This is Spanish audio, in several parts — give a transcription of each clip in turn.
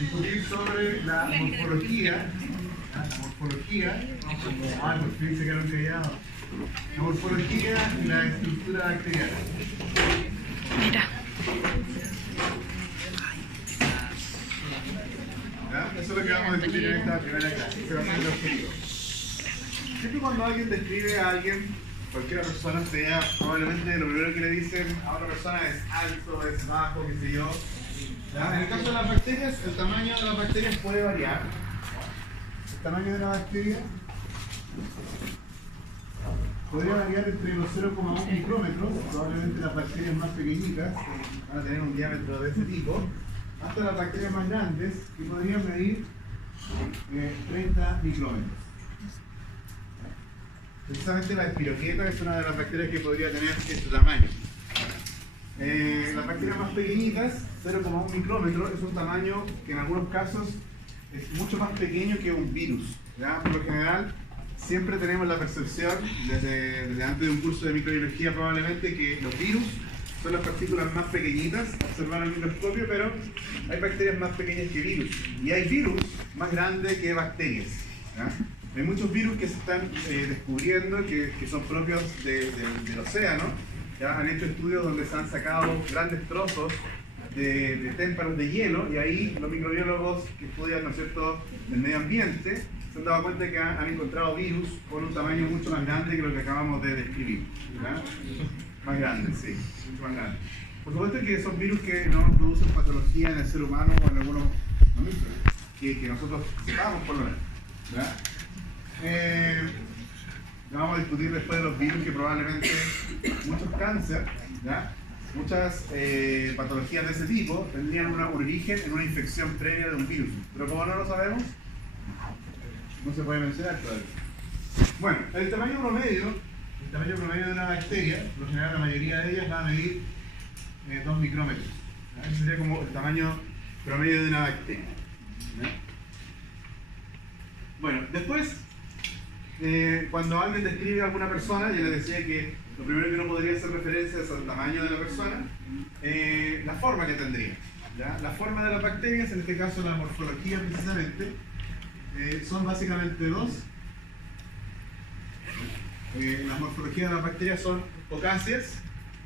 discutir sobre la morfología. La morfología. Por fin se quedaron callados. La morfología y la estructura bacteriana. Mira. ¿Ya? Eso es lo que vamos a discutir en esta primera clase. Ese va a ser el objetivo. Siempre cuando alguien describe a alguien, cualquier persona, sea probablemente lo primero que le dicen a otra persona es alto, es bajo, qué sé yo. ¿Ya? En el caso de las bacterias, el tamaño de las bacterias puede variar. El tamaño de la bacteria podría variar entre los 0,1 micrómetros, probablemente las bacterias más pequeñitas van a tener un diámetro de ese tipo, hasta las bacterias más grandes que podrían medir 30 micrómetros. Precisamente la espiroqueta es una de las bacterias que podría tener este tamaño. Las bacterias más pequeñitas, 0,1 micrómetro, es un tamaño que en algunos casos es mucho más pequeño que un virus. ¿Ya? Por lo general, siempre tenemos la percepción, desde antes de un curso de microbiología probablemente, que los virus son las partículas más pequeñitas a observar al microscopio, pero hay bacterias más pequeñas que virus. Y hay virus más grandes que bacterias. ¿Ya? Hay muchos virus que se están descubriendo que son propios del océano. Ya han hecho estudios donde se han sacado grandes trozos de témpanos de hielo, y ahí los microbiólogos que estudian, ¿no es cierto?, el medio ambiente se han dado cuenta que han encontrado virus con un tamaño mucho más grande que lo que acabamos de describir. ¿Ya? Más grande, sí, mucho más grande. Por supuesto que son virus que no producen patología en el ser humano o en algunos mamíferos, que nosotros sepamos por lo menos. ¿Ya? Vamos a discutir después de los virus que probablemente muchos cánceres, ¿ya? Muchas patologías de ese tipo tendrían un origen en una infección previa de un virus. Pero como no lo sabemos, no se puede mencionar todavía. Bueno, el tamaño promedio de una bacteria, por lo general la mayoría de ellas va a medir 2 micrómetros. ¿Ya? Ese sería como el tamaño promedio de una bacteria. ¿Ya? Bueno, después, cuando alguien describe a alguna persona, yo les decía que lo primero que uno podría hacer referencia es al tamaño de la persona, la forma que tendría. ¿Ya? La forma de las bacterias, en este caso la morfología precisamente, son básicamente dos. Las morfologías de las bacterias son cocáceas,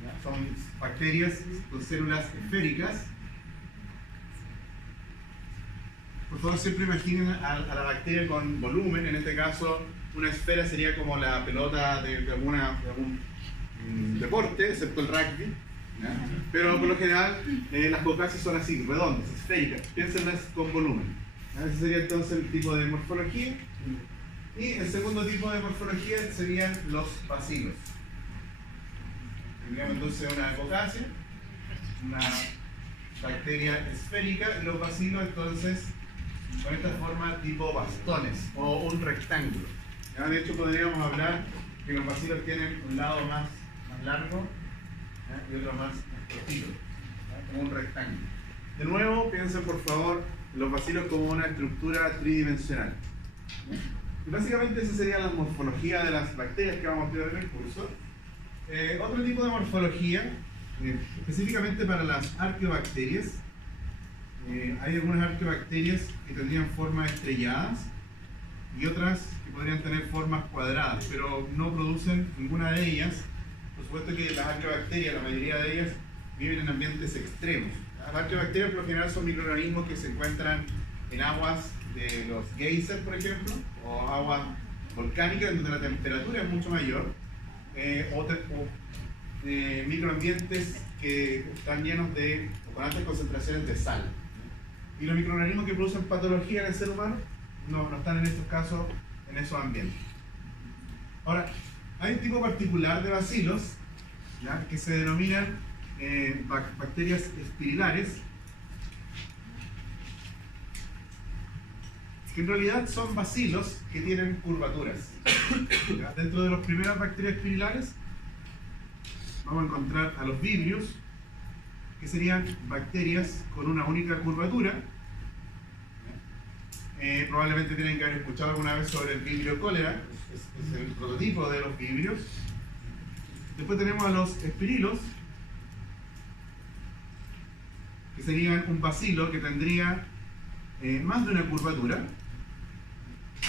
¿ya? Son bacterias con células esféricas. Por favor, siempre imaginen a la bacteria con volumen. En este caso, una esfera sería como la pelota de algún deporte, excepto el rugby. ¿Ya? Pero por lo general, las cocáceas son así, redondas, esféricas. Piénsenlas con volumen. ¿Ya? Ese sería entonces el tipo de morfología. Y el segundo tipo de morfología serían los bacilos. Tendríamos entonces una cocácea, una bacteria esférica, y los bacilos entonces con esta forma tipo bastones o un rectángulo. ¿Ya? De hecho podríamos hablar que los bacilos tienen un lado más largo, ¿ya? Y otro más cortito, ¿ya? Como un rectángulo. De nuevo, piensen por favor los bacilos como una estructura tridimensional. ¿Ya? Y básicamente esa sería la morfología de las bacterias que vamos a ver en el curso. Otro tipo de morfología, específicamente para las arqueobacterias. Hay algunas arqueobacterias que tendrían formas estrelladas y otras que podrían tener formas cuadradas, pero no producen ninguna de ellas. Por supuesto que las arqueobacterias, la mayoría de ellas, viven en ambientes extremos. Las arqueobacterias por lo general son microorganismos que se encuentran en aguas de los geysers, por ejemplo, o aguas volcánicas donde la temperatura es mucho mayor, o microambientes que están llenos de, o con altas concentraciones de sal. Y los microorganismos que producen patología en el ser humano no están en estos casos en esos ambientes. Ahora, hay un tipo particular de bacilos, ¿ya?, que se denominan bacterias espiralares, que en realidad son bacilos que tienen curvaturas. ¿Ya? Dentro de las primeras bacterias espiralares vamos a encontrar a los vibrios, que serían bacterias con una única curvatura. Probablemente tienen que haber escuchado alguna vez sobre el vibrio cólera, es el prototipo de los vibrios. Después tenemos a los espirilos, que serían un bacilo que tendría más de una curvatura.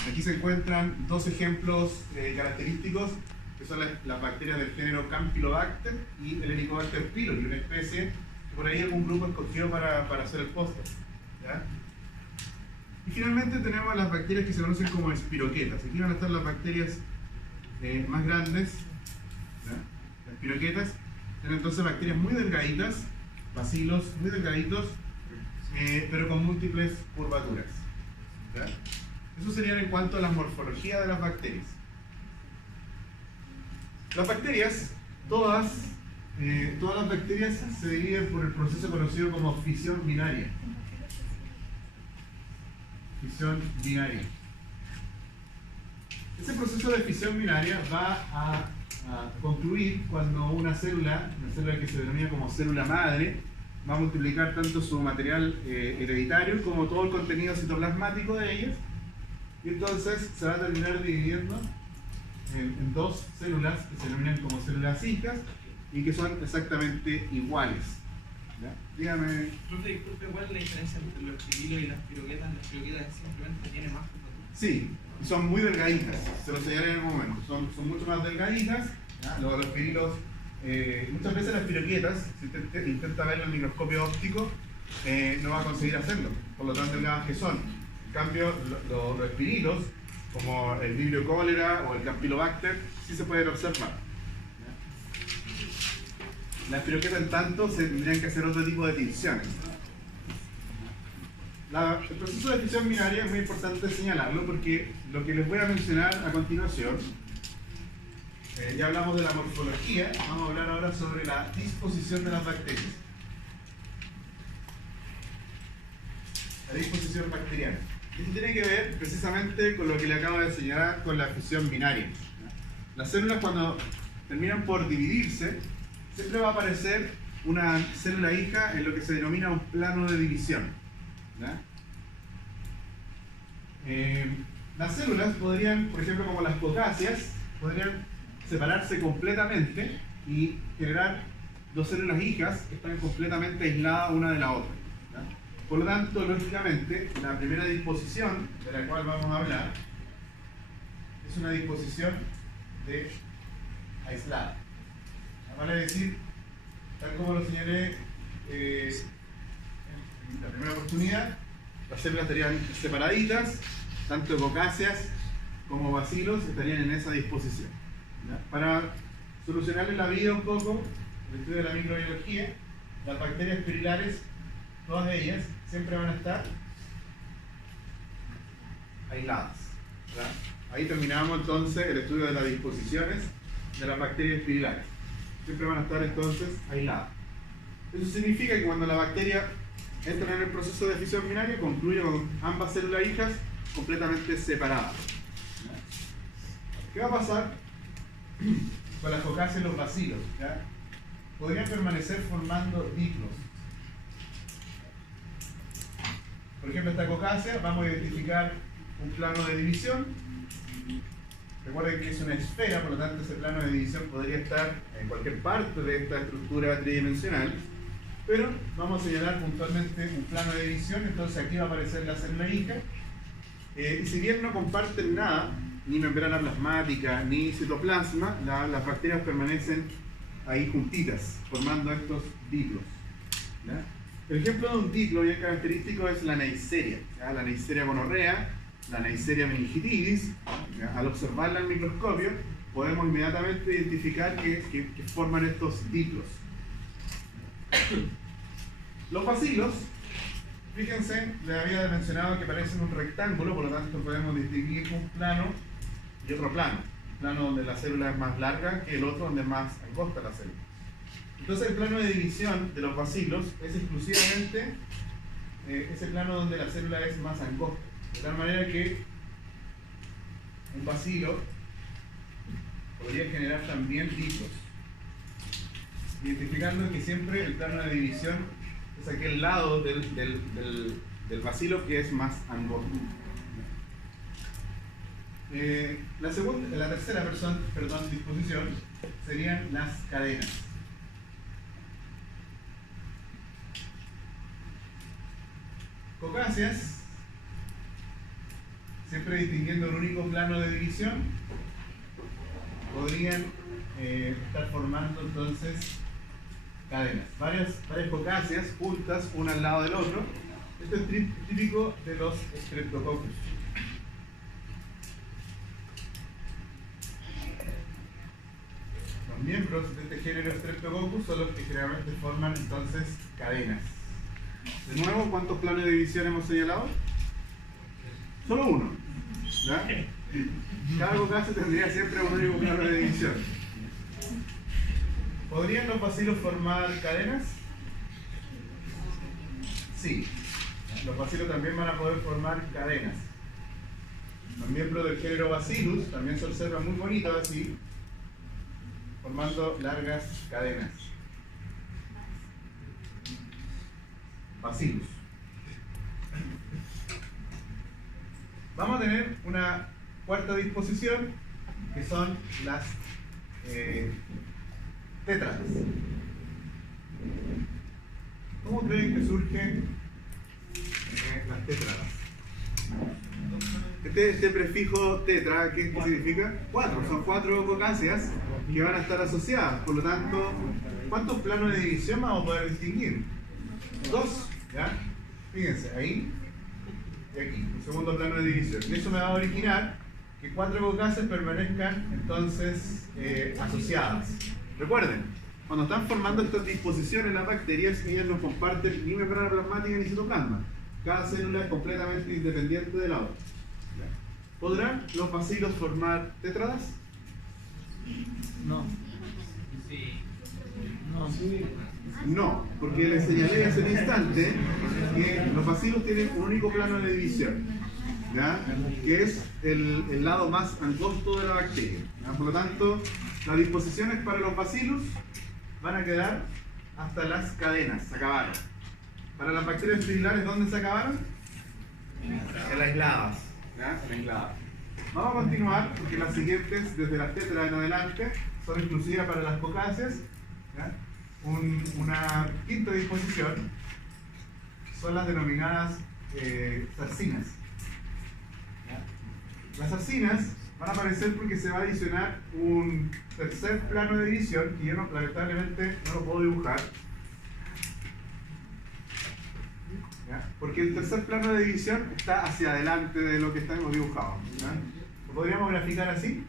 Aquí se encuentran dos ejemplos característicos, que son las bacterias del género Campylobacter y el Helicobacter pylori, una especie que por ahí algún grupo escogió para hacer el póster. Y finalmente tenemos las bacterias que se conocen como espiroquetas. Aquí van a estar las bacterias más grandes, ¿ya? Las espiroquetas tienen entonces bacterias muy delgaditas, bacilos muy delgaditos, pero con múltiples curvaturas, ¿ya? Eso sería en cuanto a la morfología de las bacterias. Las bacterias, todas las bacterias se dividen por el proceso conocido como fisión binaria. Fisión binaria. Ese proceso de fisión binaria va a concluir cuando una célula que se denomina como célula madre, va a multiplicar tanto su material hereditario como todo el contenido citoplasmático de ellas, y entonces se va a terminar dividiendo en dos células que se denominan como células hijas y que son exactamente iguales. ¿Ya? Dígame. Profe, disculpe, ¿cuál es la diferencia entre los espiroquitas y las piroquetas? Las piroquetas simplemente tienen más curvatura. Sí, son muy delgaditas, se lo señalé en el momento, son mucho más delgaditas. Luego los pirilos, muchas veces las piroquetas, si usted intenta verlo en el microscopio óptico, no va a conseguir hacerlo, por lo tan delgadas que son. En cambio, los espirilos, como el Vibrio cholera o el Campylobacter, sí se pueden observar. Las piroquetas, en tanto, se tendrían que hacer otro tipo de tinciones. El proceso de fisión binaria es muy importante señalarlo porque lo que les voy a mencionar a continuación, ya hablamos de la morfología, vamos a hablar ahora sobre la disposición de las bacterias. La disposición bacteriana. Esto tiene que ver precisamente con lo que le acabo de señalar con la fisión binaria. Las células, cuando terminan por dividirse, siempre va a aparecer una célula hija en lo que se denomina un plano de división. Las células podrían, por ejemplo, como las cocáceas, podrían separarse completamente y generar dos células hijas que están completamente aisladas una de la otra. Por lo tanto, lógicamente, la primera disposición de la cual vamos a hablar es una disposición de aislada. Vale decir, tal como lo señalé en la primera oportunidad, las células estarían separaditas, tanto cocáceas como bacilos estarían en esa disposición. ¿Ya? Para solucionarles la vida un poco, el estudio de la microbiología, las bacterias pirilares, todas ellas, siempre van a estar aisladas. ¿Ya? Ahí terminamos entonces el estudio de las disposiciones de las bacterias pirilares. Siempre van a estar entonces aisladas. Eso significa que cuando la bacteria entra en el proceso de fisión binaria, concluye con ambas células hijas completamente separadas. ¿Qué va a pasar con las cocáceas y los bacilos? ¿Ya? Podrían permanecer formando diplos. Por ejemplo, esta cocácea, vamos a identificar un plano de división. Recuerden que es una esfera, por lo tanto ese plano de división podría estar en cualquier parte de esta estructura tridimensional, pero vamos a señalar puntualmente un plano de división. Entonces aquí va a aparecer la célula hija, y si bien no comparten nada, ni membrana plasmática, ni citoplasma, las bacterias permanecen ahí juntitas, formando estos diplos. ¿Ya? El ejemplo de un diplo bien característico es la Neisseria, ¿ya? La Neisseria gonorrea, la Neisseria meningitidis. ¿Ya? Al observarla al microscopio podemos inmediatamente identificar que forman estos diplos. Los bacilos, fíjense, les había mencionado que parecen un rectángulo, por lo tanto podemos distinguir un plano y otro plano. Un plano donde la célula es más larga que el otro donde es más angosta la célula. Entonces el plano de división de los bacilos es exclusivamente ese plano donde la célula es más angosta. De tal manera que un bacilo podría generar también diplos, identificando que siempre el plano de división es aquel lado del bacilo que es más angosto. La tercera disposición serían las cadenas. Cocáceas siempre distinguiendo un único plano de división, podrían estar formando entonces cadenas, varias cocáceas juntas una al lado del otro. Esto es típico de los Streptococcus. Los miembros de este género Streptococcus son los que generalmente forman entonces cadenas. De nuevo, ¿cuántos planos de división hemos señalado? Solo uno, ¿ya? Cada cocácea tendría siempre un único plano de división. ¿Podrían los bacilos formar cadenas? Sí. Los bacilos también van a poder formar cadenas. Los miembros del género Bacillus también se observan muy bonitos así, formando largas cadenas. Bacillus. Vamos a tener una cuarta disposición, que son las tétradas. ¿Cómo creen que surgen las tétradas? Este prefijo tetra, ¿qué significa? 4, son 4 cocáceas que van a estar asociadas. Por lo tanto, ¿cuántos planos de división vamos a poder distinguir? 2, ¿ya? Fíjense, ahí y aquí, un segundo plano de división. Y eso me va a originar que 4 cocáceas permanezcan entonces asociadas. Recuerden, cuando están formando estas disposiciones las bacterias, ellas no comparten ni membrana plasmática ni citoplasma. Cada célula es completamente independiente de la otra. ¿Podrán los bacilos formar tétradas? No. Sí. No. No, porque les señalé hace un instante que los bacilos tienen un único plano de división, ¿ya? Que es el lado más angosto de la bacteria, ¿ya? Por lo tanto, las disposiciones para los bacilos van a quedar hasta las cadenas, se acabaron. Para las bacterias trilares, ¿dónde se acabaron? En las aisladas, ¿ya? En aisladas. Vamos a continuar porque las siguientes, desde las tétradas en adelante, son exclusivas para las cocáceas, ¿ya? Una quinta disposición son las denominadas sarcinas. Las sarcinas van a aparecer porque se va a adicionar un tercer plano de división que yo lamentablemente no lo puedo dibujar. ¿Ya? Porque el tercer plano de división está hacia adelante de lo que estamos dibujado. ¿Ya? ¿Lo podríamos graficar así?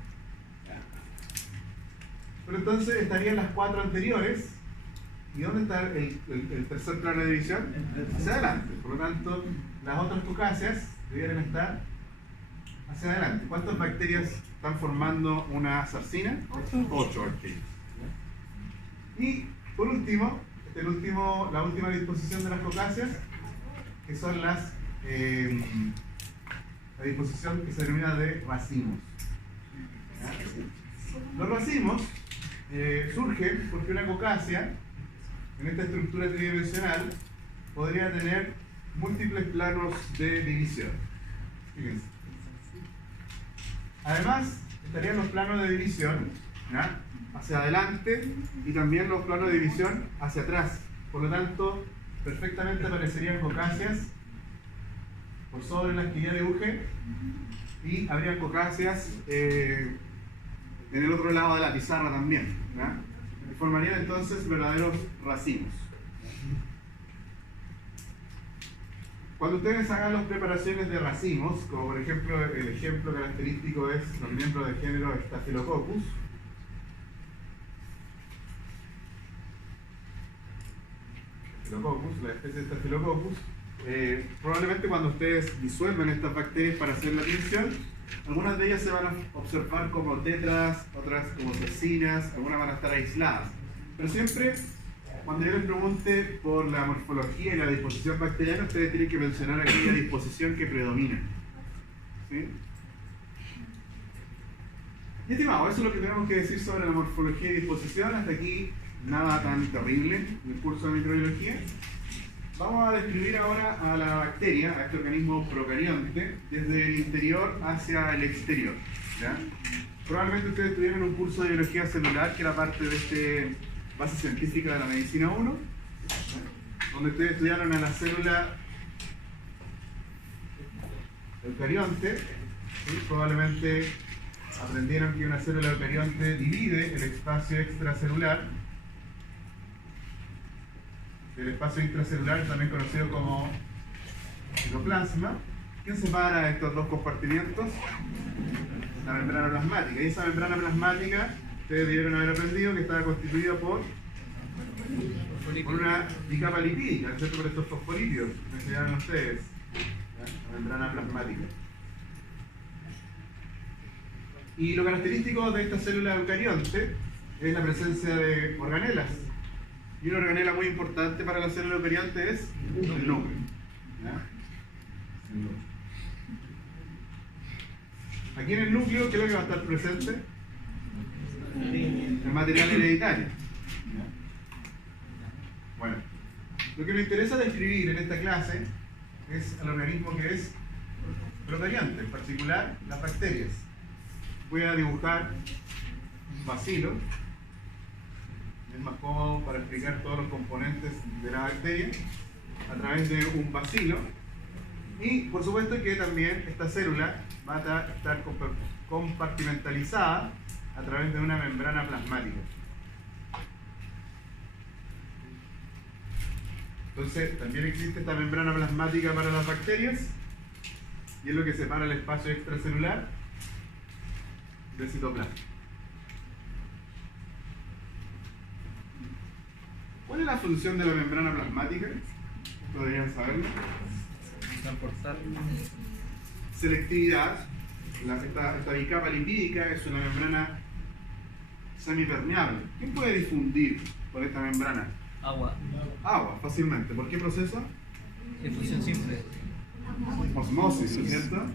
Pero entonces estarían las 4 anteriores. ¿Y dónde está el tercer plano de división? Hacia adelante. Por lo tanto, las otras cocáceas deberían estar hacia adelante. ¿Cuántas bacterias están formando una sarcina? 8 bacterias. Y por último, la última disposición de las cocáceas, que son la disposición que se denomina de racimos. ¿Ya? Los racimos surgen porque una cocácea, en esta estructura tridimensional, podría tener múltiples planos de división. Fíjense. Además, estarían los planos de división, ¿ya? Hacia adelante y también los planos de división hacia atrás. Por lo tanto, perfectamente aparecerían cocáceas por sobre las que ya dibujé y habría cocáceas en el otro lado de la pizarra también, ¿ya? Formarían entonces verdaderos racimos. Cuando ustedes hagan las preparaciones de racimos, como por ejemplo el ejemplo característico es los miembros del género Staphylococcus, la especie de Staphylococcus, probablemente cuando ustedes disuelven estas bacterias para hacer la tinción, algunas de ellas se van a observar como tetras, otras como sarcinas, algunas van a estar aisladas. Pero siempre, cuando yo les pregunte por la morfología y la disposición bacteriana, ustedes tienen que mencionar aquella disposición que predomina. ¿Sí? Y estimado, eso es lo que tenemos que decir sobre la morfología y disposición. Hasta aquí nada tan terrible en el curso de microbiología. Vamos a describir ahora a la bacteria, a este organismo procarionte, desde el interior hacia el exterior, ¿ya? Probablemente ustedes tuvieron un curso de biología celular, que era parte de este base científica de la medicina 1, ¿ya? Donde ustedes estudiaron a la célula eucarionte, ¿sí? Probablemente aprendieron que una célula eucarionte divide el espacio extracelular. El espacio intracelular, también conocido como citoplasma. ¿Quién separa estos dos compartimientos? La membrana plasmática. Y esa membrana plasmática, ustedes debieron haber aprendido que estaba constituida por una bicapa lipídica, ¿no es cierto? Por estos fosfolípidos que enseñaron ustedes. ¿Ya? La membrana plasmática. Y lo característico de esta célula eucarionte es la presencia de organelas. Y una organela muy importante para la célula eucarionte es el núcleo. ¿Ya? El núcleo. Aquí en el núcleo, ¿qué es lo que va a estar presente? El material hereditario. ¿Ya? Bueno, lo que nos interesa describir en esta clase es el organismo que es procarionte, en particular las bacterias. Voy a dibujar un bacilo. Es más cómodo para explicar todos los componentes de la bacteria a través de un bacilo. Y por supuesto que también esta célula va a estar compartimentalizada a través de una membrana plasmática. Entonces también existe esta membrana plasmática para las bacterias y es lo que separa el espacio extracelular del citoplasma. ¿Cuál es la función de la membrana plasmática? ¿Podrían saberlo? Transportar. Selectividad. Esta bicapa lipídica es una membrana semipermeable. ¿Quién puede difundir por esta membrana? Agua. Agua, fácilmente. ¿Por qué proceso? Difusión simple. Osmosis, ¿no es cierto?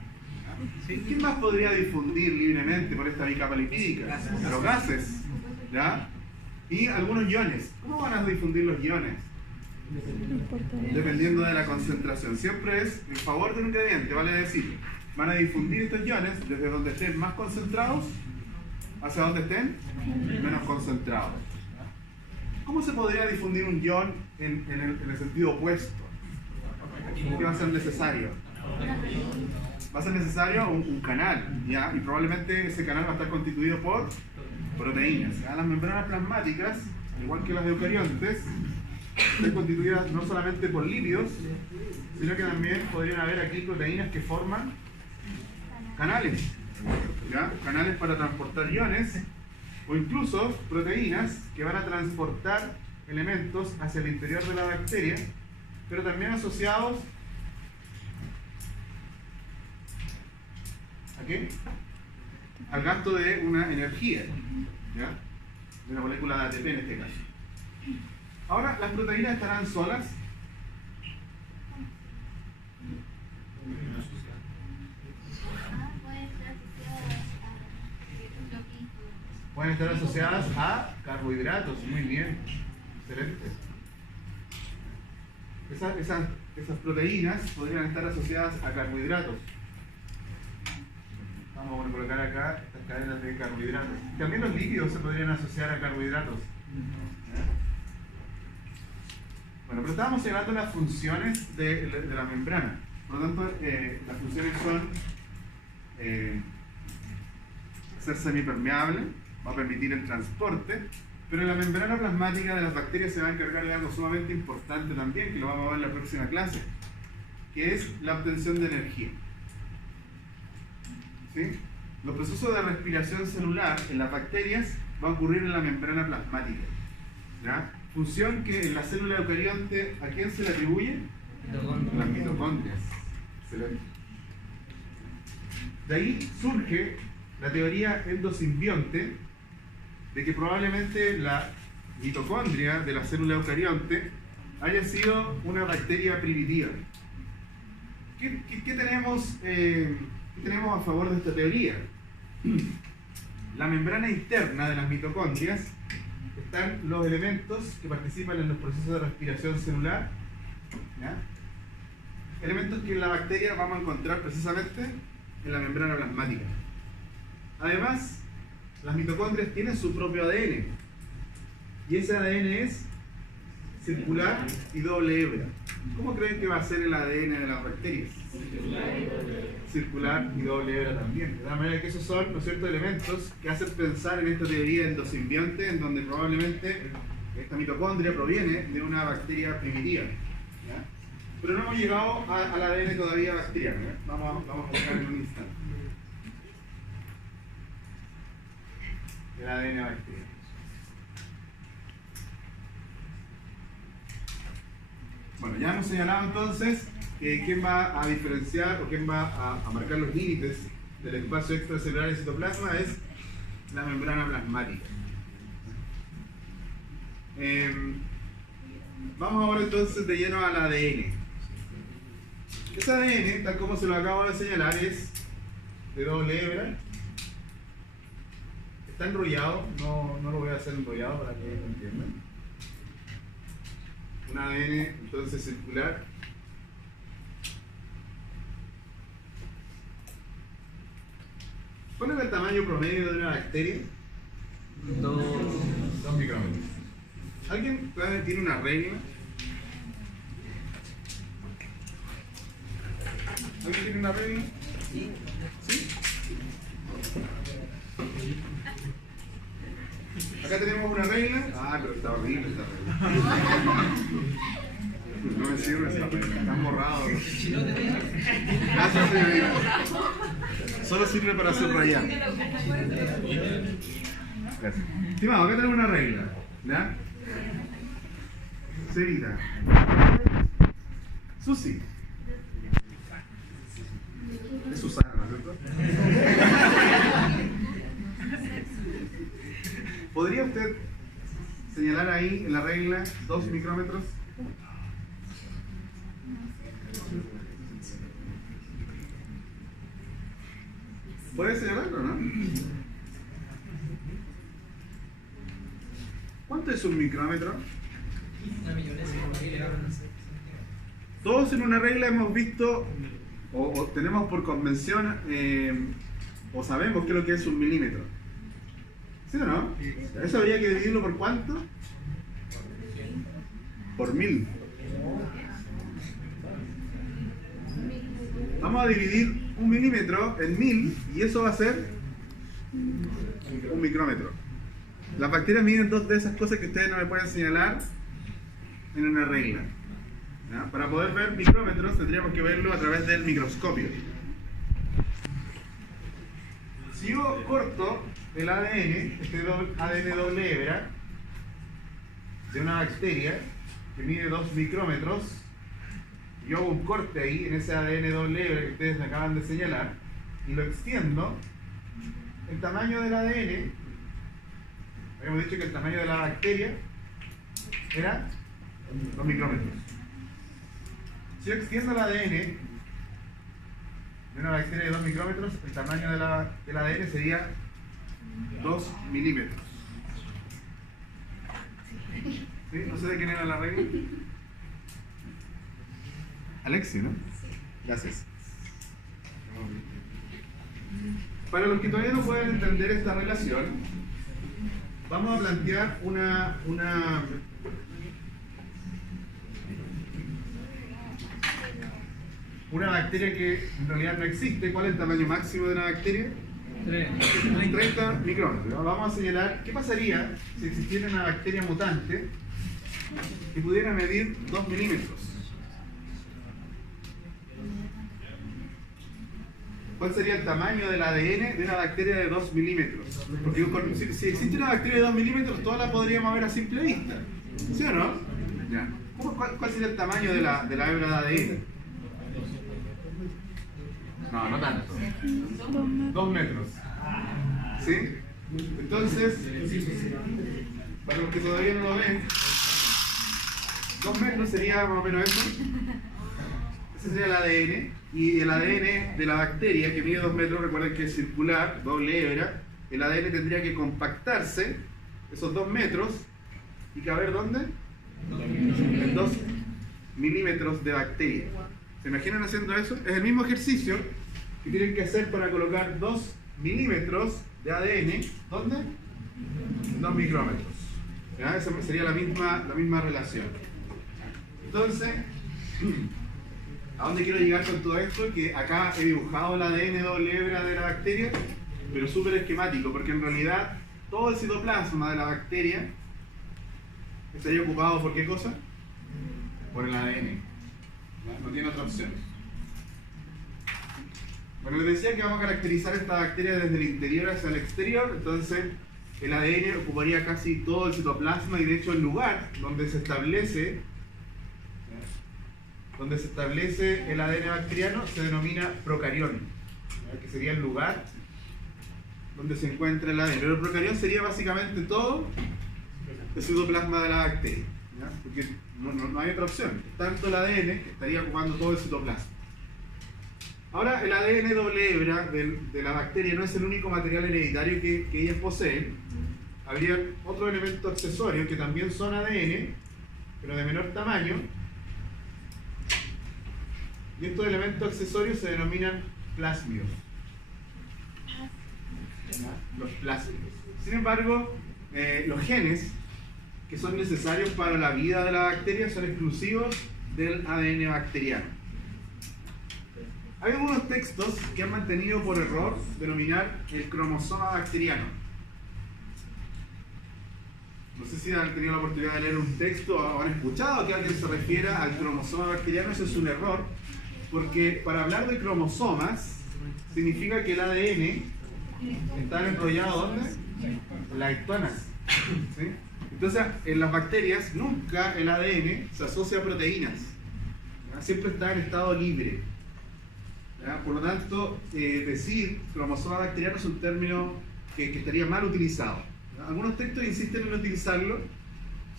Sí. ¿Quién más podría difundir libremente por esta bicapa lipídica? Gases. Los gases. ¿Ya? Y algunos iones. ¿Cómo van a difundir los iones? Dependiendo de la concentración. Siempre es en favor del ingrediente, vale decir. Van a difundir estos iones desde donde estén más concentrados hacia donde estén menos concentrados. ¿Cómo se podría difundir un ion en el sentido opuesto? ¿Qué va a ser necesario? Va a ser necesario un canal, ¿ya? Y probablemente ese canal va a estar constituido por proteínas. ¿Ya? Las membranas plasmáticas, igual que las eucariontes, están constituidas no solamente por lípidos, sino que también podrían haber aquí proteínas que forman canales, ¿ya? Canales para transportar iones o incluso proteínas que van a transportar elementos hacia el interior de la bacteria, pero también asociados ¿a qué? Al gasto de una energía, ¿ya? De una molécula de ATP en este caso. Ahora, ¿las proteínas estarán solas? Pueden estar asociadas a carbohidratos, muy bien, excelente. Esas proteínas podrían estar asociadas a carbohidratos. Vamos a colocar acá estas cadenas de carbohidratos. También los lípidos se podrían asociar a carbohidratos. Bueno, pero estábamos llegando a las funciones de la membrana. Por lo tanto, las funciones son ser semipermeable, va a permitir el transporte, pero la membrana plasmática de las bacterias se va a encargar de algo sumamente importante también, que lo vamos a ver en la próxima clase, que es la obtención de energía. ¿Sí? Los procesos de respiración celular en las bacterias van a ocurrir en la membrana plasmática. ¿Ya? Función que en la célula eucarionte, ¿a quién se le atribuye? Las mitocondrias. Excelente. De ahí surge la teoría endosimbionte de que probablemente la mitocondria de la célula eucarionte haya sido una bacteria primitiva. ¿Qué tenemos a favor de esta teoría? La membrana interna de las mitocondrias están los elementos que participan en los procesos de respiración celular, ¿ya? Elementos que en la bacteria vamos a encontrar precisamente en la membrana plasmática. Además, las mitocondrias tienen su propio ADN y ese ADN es circular y doble hebra. ¿Cómo creen que va a ser el ADN de las bacterias? circular y doble hebra también. De tal manera que esos son, ¿no es cierto?, elementos que hacen pensar en esta teoría endosimbionte, en donde probablemente esta mitocondria proviene de una bacteria primitiva. ¿Ya? Pero no hemos llegado al ADN todavía bacteriano. ¿Ya? Vamos a buscar en un instante. El ADN bacteriano. Bueno, ya hemos señalado entonces quién va a diferenciar o quién va a marcar los límites del espacio extracelular del citoplasma es la membrana plasmática. Vamos ahora entonces de lleno al ADN. Ese ADN, tal como se lo acabo de señalar, es de doble hebra. Está enrollado, no lo voy a hacer enrollado para que lo entiendan. Un ADN entonces circular. ¿Cuál es el tamaño promedio de una bacteria? 2 micrómetros. ¿Alguien tiene una regla? ¿Alguien tiene una regla? ¿Sí? Acá tenemos una regla. Ah, pero está horrible esta regla. No me sirve esa regla, están borrados. Gracias, señorita. Solo sirve para subrayar. Gracias. Estimado, acá tenemos una regla. ¿Ya? Señorita. Susi. Es Susana, ¿no es cierto? ¿Podría usted señalar ahí en la regla 2 micrómetros? ¿Puede señalarlo, no? ¿Cuánto es un micrómetro? Todos en una regla hemos visto o tenemos por convención o sabemos qué es lo que es un milímetro. ¿Sí o no? ¿Eso habría que dividirlo por cuánto? Por 1000. Vamos a dividir un milímetro en 1000 y eso va a ser un micrómetro. Las bacterias miden dos de esas cosas que ustedes no me pueden señalar en una regla. ¿Ya? Para poder ver micrómetros tendríamos que verlo a través del microscopio. Si yo corto el ADN, este ADN doble hebra, de una bacteria que mide 2 micrómetros, yo hago un corte ahí en ese ADN doble hebra que ustedes me acaban de señalar y lo extiendo, el tamaño del ADN, habíamos dicho que el tamaño de la bacteria era 2 micrómetros. Si yo extiendo el ADN de una bacteria de 2 micrómetros, el tamaño del ADN sería 2 milímetros. ¿Sí? No sé de quién era la regla. Alexi, ¿no? Gracias. Para los que todavía no pueden entender esta relación, vamos a plantear una bacteria que en realidad no existe. ¿Cuál es el tamaño máximo de una bacteria? 30 micrómetros. Vamos a señalar qué pasaría si existiera una bacteria mutante que pudiera medir 2 milímetros. ¿Cuál sería el tamaño del ADN de una bacteria de 2 milímetros? Porque si existe una bacteria de 2 milímetros, todas la podríamos ver a simple vista. ¿Sí o no? Ya. ¿Cuál sería el tamaño de la hebra de ADN? No tanto. 2 metros. ¿Sí? Entonces, para los que todavía no lo ven, 2 metros sería más o menos eso. Ese sería el ADN. Y el ADN de la bacteria, que mide 2 metros, recuerden que es circular, doble hebra, el ADN tendría que compactarse esos 2 metros y caber ¿dónde? En 2 milímetros de bacteria. ¿Se imaginan haciendo eso? Es el mismo ejercicio que tienen que hacer para colocar 2 milímetros de ADN, ¿dónde? 2 micrómetros. ¿Ya? Esa sería la misma relación. Entonces, ¿A dónde quiero llegar con todo esto? Que acá he dibujado el ADN doble hebra de la bacteria, pero súper esquemático, porque en realidad todo el citoplasma de la bacteria estaría ocupado por ¿qué cosa? Por el ADN. No tiene otra opción. Bueno, les decía que vamos a caracterizar esta bacteria desde el interior hacia el exterior, entonces el ADN ocuparía casi todo el citoplasma y de hecho el lugar donde se establece el ADN bacteriano se denomina procarión, que sería el lugar donde se encuentra el ADN. Pero el procarión sería básicamente todo el citoplasma de la bacteria, ¿ya? Porque no hay otra opción. Tanto el ADN que estaría ocupando todo el citoplasma. Ahora, el ADN doble hebra de la bacteria no es el único material hereditario que ellas poseen. Habría otro elemento accesorio que también son ADN, pero de menor tamaño. Y estos elementos accesorios se denominan plásmidos. Los plásmidos. Sin embargo, los genes que son necesarios para la vida de la bacteria son exclusivos del ADN bacteriano. Hay algunos textos que han mantenido por error denominar el cromosoma bacteriano. No sé si han tenido la oportunidad de leer un texto o han escuchado que alguien se refiera al cromosoma bacteriano. Eso es un error, porque para hablar de cromosomas significa que el ADN está enrollado ¿dónde? En las histonas. ¿Sí? Entonces, en las bacterias nunca el ADN se asocia a proteínas. ¿Ya? Siempre está en estado libre. ¿Ya? Por lo tanto, decir cromosoma bacteriano es un término que estaría mal utilizado. ¿Ya? Algunos textos insisten en utilizarlo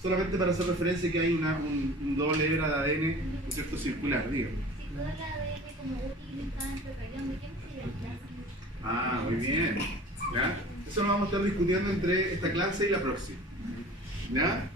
solamente para hacer referencia a que hay un doble hebra de ADN, ¿no es cierto?, circular, digo. Si todo el ADN como útil está en procarión, ¿de qué me sirve el plástico? Ah, muy bien. ¿Ya? Eso lo vamos a estar discutiendo entre esta clase y la próxima. ¿Ya?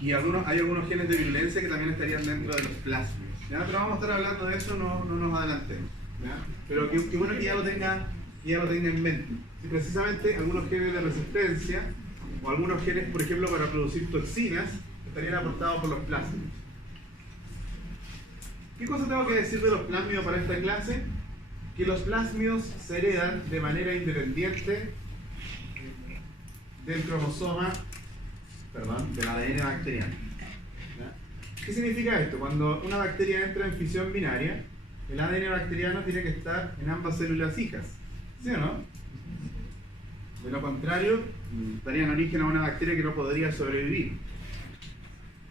Y hay algunos genes de virulencia que también estarían dentro de los plásmidos. ¿Ya? Pero vamos a estar hablando de eso, no nos adelantemos. ¿Ya? Pero qué bueno que ya lo tenga en mente. Si precisamente algunos genes de resistencia o algunos genes, por ejemplo, para producir toxinas, estarían aportados por los plásmidos. ¿Qué cosa tengo que decir de los plásmidos para esta clase? Que los plásmidos se heredan de manera independiente del cromosoma, del ADN bacteriano. ¿Ya? ¿Qué significa esto? Cuando una bacteria entra en fisión binaria, el ADN bacteriano tiene que estar en ambas células hijas. ¿Sí o no? De lo contrario, darían origen a una bacteria que no podría sobrevivir.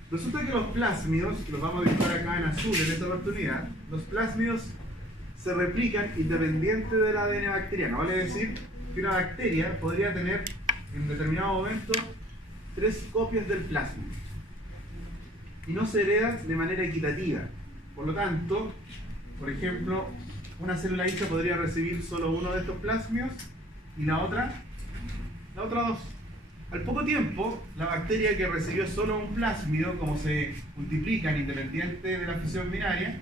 Resulta que los plásmidos, que los vamos a dibujar acá en azul en esta oportunidad, los plásmidos se replican independiente del ADN bacteriano. Vale decir que una bacteria podría tener en determinado momento 3 copias del plásmido y no se heredan de manera equitativa. Por lo tanto, por ejemplo, una célula hija podría recibir solo uno de estos plásmidos y la otra 2. Al poco tiempo, la bacteria que recibió solo un plásmido, como se multiplican independiente de la fisión binaria,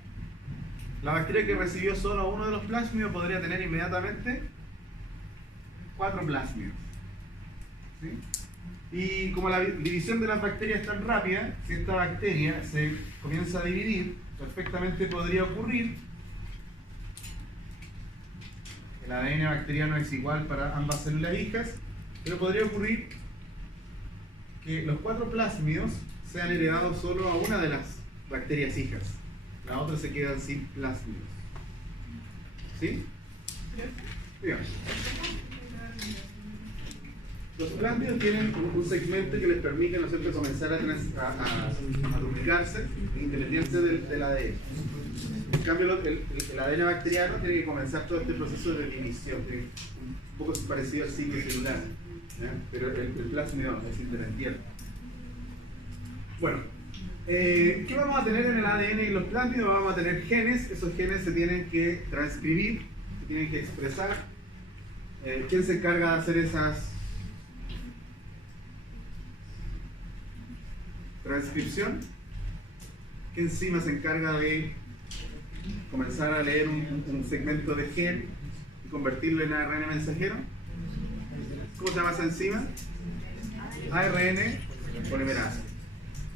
la bacteria que recibió solo uno de los plásmidos podría tener inmediatamente 4 plásmidos. ¿Sí? Y como la división de las bacterias es tan rápida, si esta bacteria se comienza a dividir, perfectamente podría ocurrir. El ADN bacteriano es igual para ambas células hijas, pero podría ocurrir que los 4 plásmidos sean heredados solo a una de las bacterias hijas. La otra se quedan sin plásmidos. ¿Sí? Digamos. Los plásmidos tienen un segmento que les permite, ¿no es cierto?, comenzar a duplicarse independiente del ADN. En cambio, el ADN bacteriano tiene que comenzar todo este proceso de división, un poco parecido al ciclo celular, ¿ya? Pero el plásmido es independiente. Bueno, ¿qué vamos a tener en el ADN y los plásmidos? Vamos a tener genes. Esos genes se tienen que transcribir, se tienen que expresar. ¿Quién se encarga de hacer esas transcripción? ¿Qué enzima se encarga de comenzar a leer un segmento de gen y convertirlo en ARN mensajero? ¿Cómo se llama esa enzima? ARN polimerasa.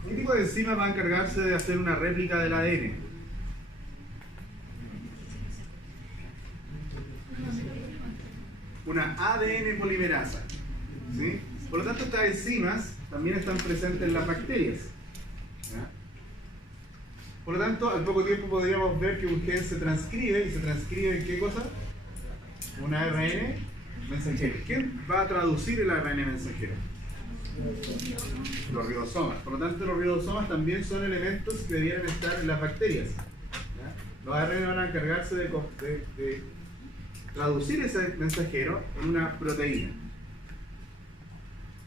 ¿Qué tipo de enzima va a encargarse de hacer una réplica del ADN? Una ADN polimerasa. ¿Sí? Por lo tanto, estas enzimas también están presentes en las bacterias. ¿Ya? Por lo tanto, al poco tiempo podríamos ver que un gen se transcribe, y se transcribe en ¿qué cosa? Un ARN mensajero. ¿Quién va a traducir el ARN mensajero? Los ribosomas. Por lo tanto, los ribosomas también son elementos que deberían estar en las bacterias. ¿Ya? Los ARN van a encargarse de traducir ese mensajero en una proteína.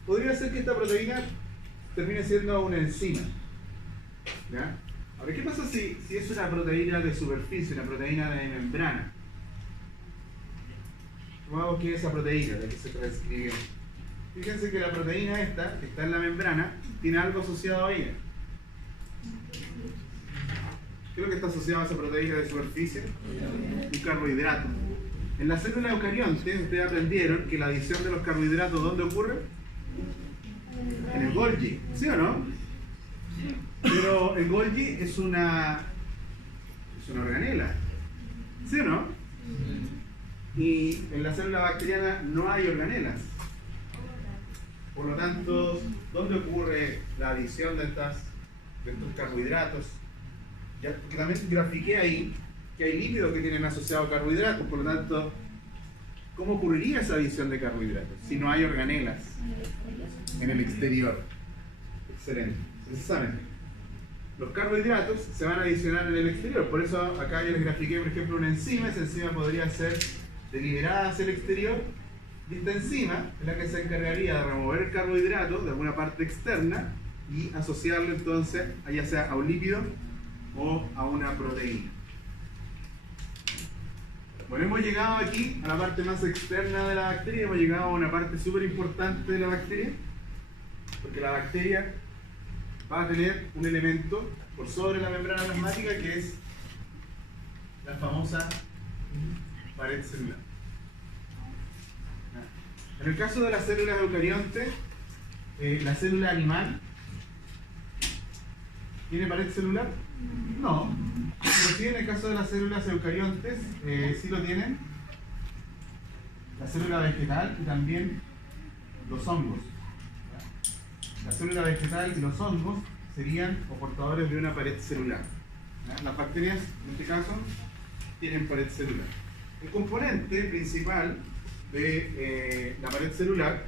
Podría ser que esta proteína termine siendo una enzima. ¿Ya? Ahora, ¿qué pasa si es una proteína de superficie, una proteína de membrana? Supongamos que esa proteína de que se transcribió. Fíjense que la proteína esta, que está en la membrana, tiene algo asociado a ella. ¿Qué es lo que está asociado a esa proteína de superficie? Un carbohidrato. En la célula eucarionte, ustedes aprendieron que la adición de los carbohidratos, ¿dónde ocurre? En el Golgi, ¿sí o no? Pero el Golgi es una organela, ¿sí o no? Y en la célula bacteriana no hay organelas. Por lo tanto, ¿dónde ocurre la adición de estos carbohidratos? Ya, porque también grafiqué ahí que hay lípidos que tienen asociados carbohidratos. Por lo tanto, ¿cómo ocurriría esa adición de carbohidratos si no hay organelas en el exterior? Excelente. Precisamente, los carbohidratos se van a adicionar en el exterior. Por eso acá yo les grafiqué, por ejemplo, una enzima. Esa enzima podría ser deliberada hacia el exterior. Y esta enzima es la que se encargaría de remover el carbohidrato de alguna parte externa y asociarlo entonces ya sea a un lípido o a una proteína. Bueno, hemos llegado aquí a la parte más externa de la bacteria. Hemos llegado a una parte súper importante de la bacteria, porque la bacteria va a tener un elemento por sobre la membrana plasmática que es la famosa pared celular. En el caso de las células eucariontes, la célula animal ¿tiene pared celular? No, pero sí en el caso de las células eucariontes sí lo tienen. La célula vegetal y también los hongos. La célula vegetal y los hongos serían o portadores de una pared celular. Las bacterias, en este caso, tienen pared celular. El componente principal de la pared celular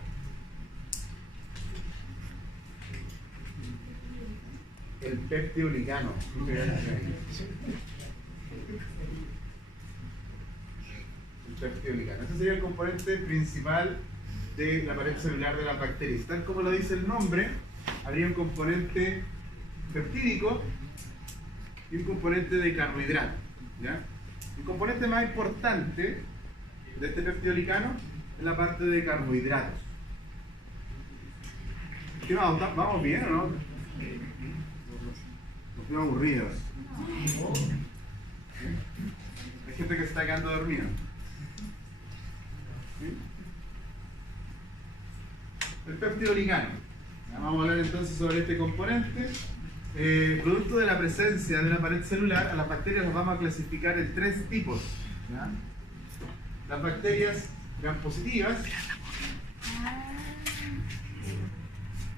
el peptidoligano. El peptidoligano. Ese sería el componente principal de la pared celular de las bacterias. Tal como lo dice el nombre, habría un componente peptídico y un componente de carbohidrato. ¿Ya? El componente más importante de este peptidoligano es la parte de carbohidratos. ¿Qué vamos? ¿Vamos bien o no? Nos veo aburridos. Hay gente que se está quedando dormida. ¿Sí? El peptidoligano. Vamos a hablar entonces sobre este componente. Producto de la presencia de una pared celular, a las bacterias las vamos a clasificar en tres tipos. ¿Ya? Las bacterias gram positivas,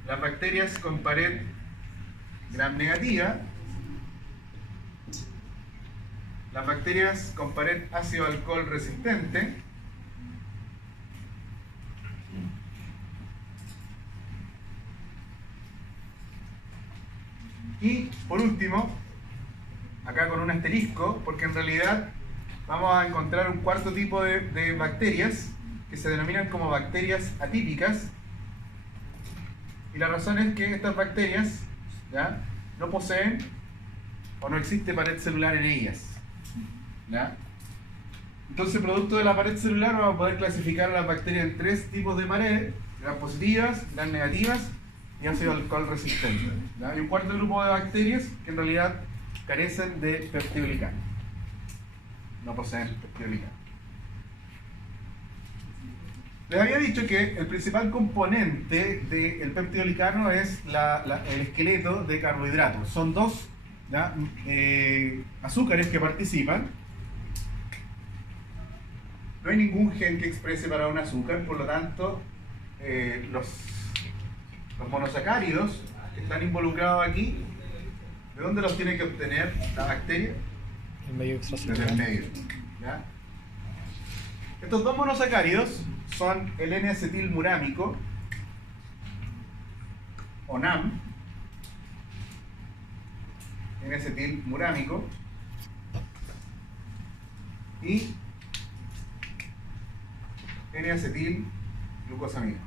las bacterias con pared gram negativa, las bacterias con pared ácido alcohol resistente y por último, acá con un asterisco, porque en realidad vamos a encontrar un cuarto tipo de bacterias que se denominan como bacterias atípicas, y la razón es que estas bacterias ¿ya? No poseen o no existe pared celular en ellas. ¿Ya? Entonces, producto de la pared celular, vamos a poder clasificar a las bacterias en tres tipos de pared: gram positivas, gram negativas y ácido alcohol resistente. ¿Ya? Y un cuarto grupo de bacterias que en realidad carecen de peptidoligano. No poseen peptidoligano. Les había dicho que el principal componente del peptidolicano es el esqueleto de carbohidratos. Son dos, ¿ya?, azúcares que participan. No hay ningún gen que exprese para un azúcar, por lo tanto, los monosacáridos que están involucrados aquí, ¿de dónde los tiene que obtener la bacteria? El medio Desde extracelular. el medio, ¿ya? Estos dos monosacáridos son el N-acetilmurámico, o NAM, N-acetilmurámico, y N-acetilglucosamina.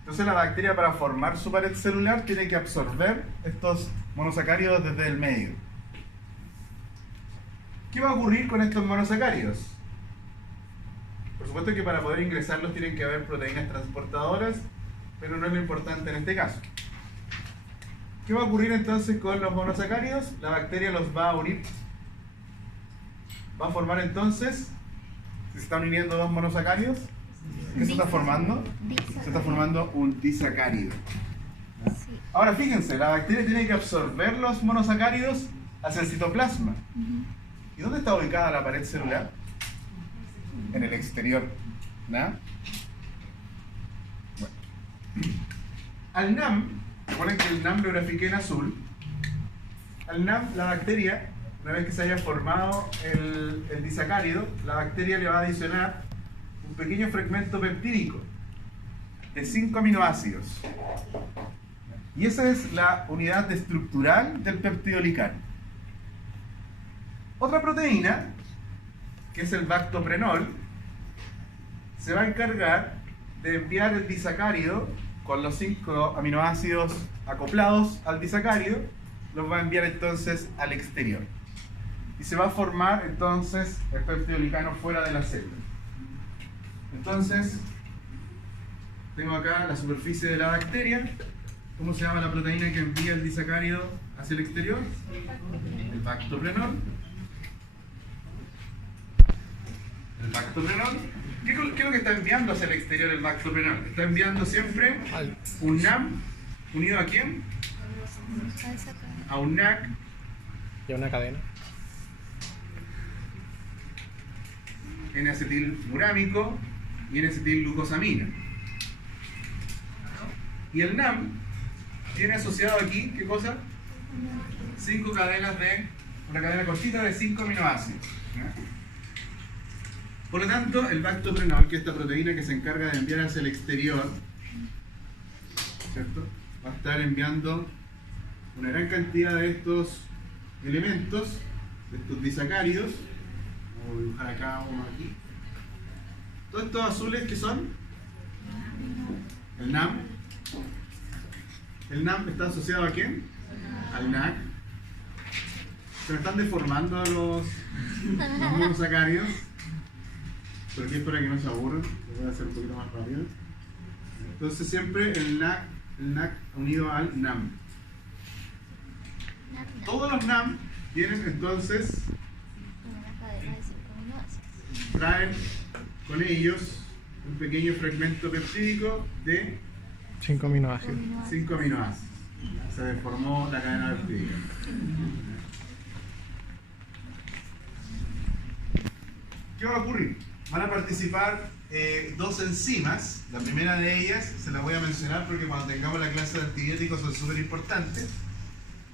Entonces la bacteria, para formar su pared celular, tiene que absorber estos monosacáridos desde el medio. ¿Qué va a ocurrir con estos monosacáridos? Por supuesto que para poder ingresarlos tienen que haber proteínas transportadoras, pero no es lo importante en este caso. ¿Qué va a ocurrir entonces con los monosacáridos? La bacteria los va a unir. Va a formar entonces, si se están uniendo dos monosacáridos, ¿qué se está formando? Se está formando un disacárido. Sí. Ahora fíjense, la bacteria tiene que absorber los monosacáridos hacia el citoplasma. ¿Y dónde está ubicada la pared celular? En el exterior, ¿no? Bueno. Al NAM, recuerden que el NAM lo grafiqué en azul. Al NAM, la bacteria, una vez que se haya formado el disacárido, la bacteria le va a adicionar un pequeño fragmento peptídico de 5 aminoácidos. Y esa es la unidad estructural del peptidolicano. Otra proteína, que es el bactoprenol, se va a encargar de enviar el disacárido con los 5 aminoácidos acoplados al disacárido, los va a enviar entonces al exterior. Y se va a formar entonces el peptidolicano fuera de la célula. Entonces, tengo acá la superficie de la bacteria. ¿Cómo se llama la proteína que envía el disacárido hacia el exterior? El bactoprenol. El bactoprenol. ¿Qué es lo que está enviando hacia el exterior el bactoprenol? Está enviando siempre un NAM unido a quién? A un NAC Y una cadena. N-acetilmurámico y N-acetilglucosamina. Y el NAM tiene asociado aquí, ¿qué cosa? 5 cadenas una cadena cortita de 5 aminoácidos. ¿Ya? Por lo tanto, el bactoprenol, que es esta proteína que se encarga de enviar hacia el exterior, ¿cierto?, va a estar enviando una gran cantidad de estos elementos, de estos disacáridos. Voy a dibujar acá uno aquí. Todos estos azules, ¿qué son? El NAM. El NAM está asociado ¿a quién? Al NAC. Se me están deformando los monosacáridos, pero aquí es para que no se aburran. Lo voy a hacer un poquito más rápido. Entonces siempre el NAC unido al NAM. Todos los NAM tienen entonces, traen con ellos un pequeño fragmento peptídico de 5 aminoácidos. 5 aminoácidos. Se deformó la cadena peptídica. ¿Qué va a ocurrir? Van a participar dos enzimas. La primera de ellas se la voy a mencionar porque cuando tengamos la clase de antibióticos son súper importantes.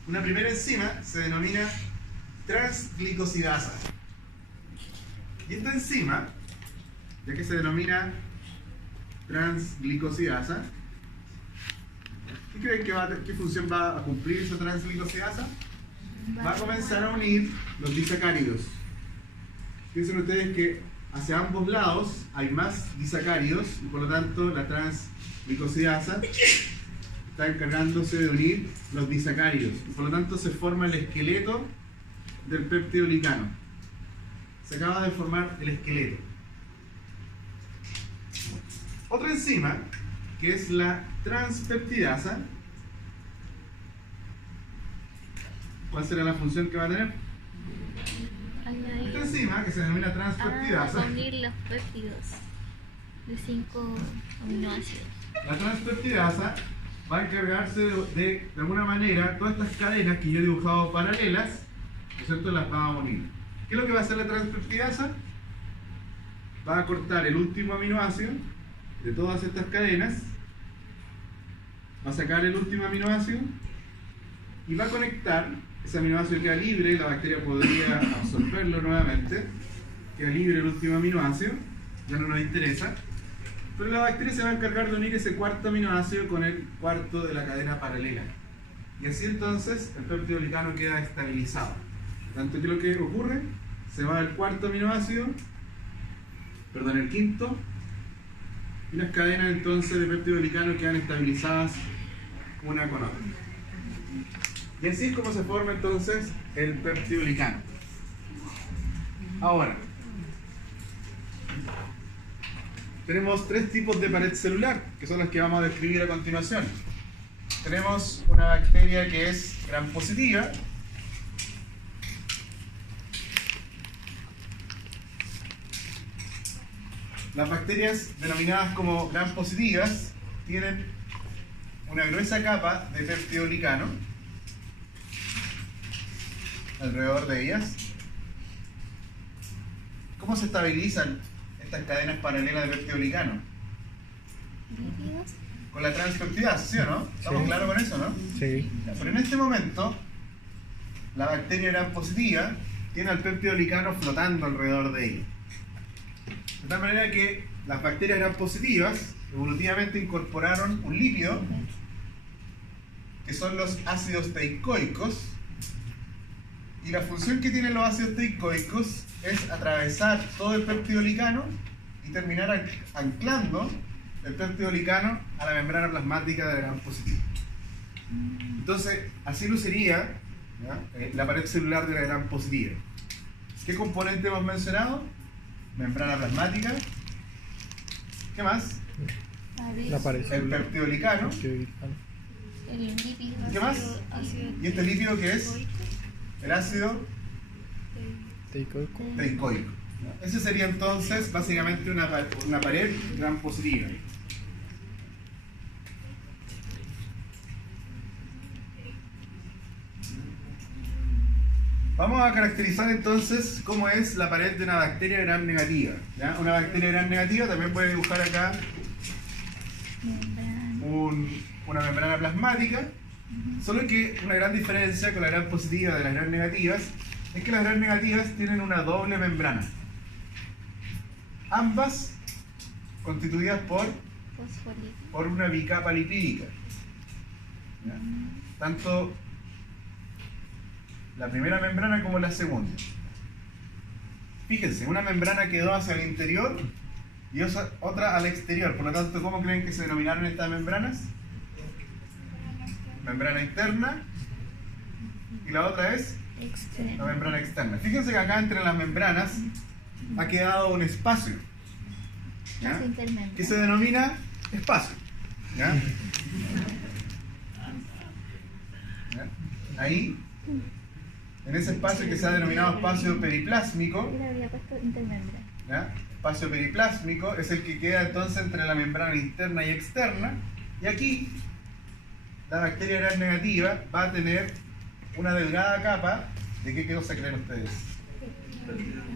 Una primera enzima se denomina transglicosidasa. Y esta enzima, ya que se denomina transglicosidasa, ¿qué creen qué función va a cumplir esa transglicosidasa? Va a comenzar a unir los disacáridos. Piensen ustedes que hacia ambos lados hay más disacáridos y por lo tanto la transglicosidasa está encargándose de unir los disacáridos y por lo tanto se forma el esqueleto del peptidolicano. Se acaba de formar el esqueleto. Otra enzima, que es la transpeptidasa, ¿cuál será la función que va a tener? Añadir. Esta enzima, que se denomina transcriptidasa, Unir los péptidos de 5 aminoácidos. la transcriptidasa va a encargarse de alguna manera, todas estas cadenas que yo he dibujado paralelas, ¿no es cierto?, las va a unir. ¿Qué es lo que va a hacer la transcriptidasa? Va a cortar el último aminoácido de todas estas cadenas, va a sacar el último aminoácido y va a conectar. Ese aminoácido queda libre, la bacteria podría absorberlo nuevamente, queda libre el último aminoácido, ya no nos interesa, pero la bacteria se va a encargar de unir ese cuarto aminoácido con el cuarto de la cadena paralela. Y así entonces el peptidoglicano queda estabilizado. Tanto que lo que ocurre, se va el cuarto aminoácido, perdón, el quinto, y las cadenas entonces de peptidoglicano quedan estabilizadas una con otra. Y así es como se forma entonces el peptidoglicano. Ahora, tenemos tres tipos de pared celular, que son las que vamos a describir a continuación. Tenemos una bacteria que es gram positiva. Las bacterias denominadas como gram positivas tienen una gruesa capa de peptidoglicano alrededor de ellas. ¿Cómo se estabilizan estas cadenas paralelas de peptidoglicano? ¿Lípidos? Con la transpeptidasa, ¿sí o no? ¿Estamos Sí. claros con eso, no? Sí. Pero en este momento, la bacteria gram positiva tiene al peptidoglicano flotando alrededor de ella. De tal manera que las bacterias gram positivas evolutivamente incorporaron un lípido, que son los ácidos teicoicos, y la función que tienen los ácidos teicoicos es atravesar todo el peptidoglicano y terminar anclando el peptidoglicano a la membrana plasmática de la gram positiva. Entonces, así luciría, ¿ya?, la pared celular de la gram positiva. ¿Qué componente hemos mencionado? Membrana plasmática. ¿Qué más? La pared El celular. peptidoglicano. Peptidoglicano. El lípido. ¿Qué más? ¿Y este lípido qué es? El ácido Teicoico. teicoico. Ese sería entonces básicamente una pared gram positiva. Vamos a caracterizar entonces cómo es la pared de una bacteria gram negativa, ¿ya? Una bacteria gram negativa también puede dibujar acá una membrana plasmática, solo que una gran diferencia con la gram positiva de las gram negativas es que las gram negativas tienen una doble membrana, ambas constituidas por una bicapa lipídica, ¿ya? Tanto la primera membrana como la segunda. Fíjense, una membrana quedó hacia el interior y otra al exterior. Por lo tanto, ¿cómo creen que se denominaron estas membranas? Membrana interna y la otra es la membrana externa. Fíjense que acá entre las membranas ha quedado un espacio, ¿ya?, que se denomina espacio, ¿ya? ¿Ya? Ahí, en ese espacio que se ha denominado espacio periplásmico, Yo le había puesto intermembrana. ¿ya?, espacio periplásmico es el que queda entonces entre la membrana interna y externa, y aquí la bacteria gram negativa va a tener una delgada capa de ¿qué cosa creen ustedes?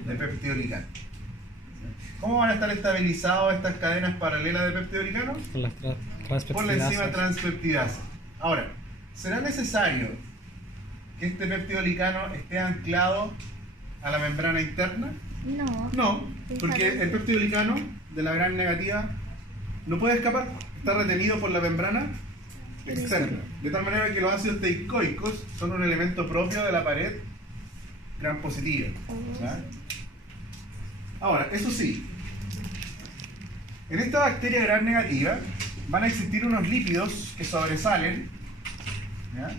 De peptidoglicano. ¿Cómo van a estar estabilizadas estas cadenas paralelas de peptidoglicano? Con las Por la enzima transpeptidasas. transpeptidasa. Ahora, ¿será necesario que este peptidoglicano esté anclado a la membrana interna? No. No, porque el peptidoglicano de la gram negativa no puede escapar, está retenido por la membrana externa. De tal manera que los ácidos teicoicos son un elemento propio de la pared gram positiva, ¿ya? Ahora, eso sí, en esta bacteria gram negativa van a existir unos lípidos que sobresalen, ¿ya?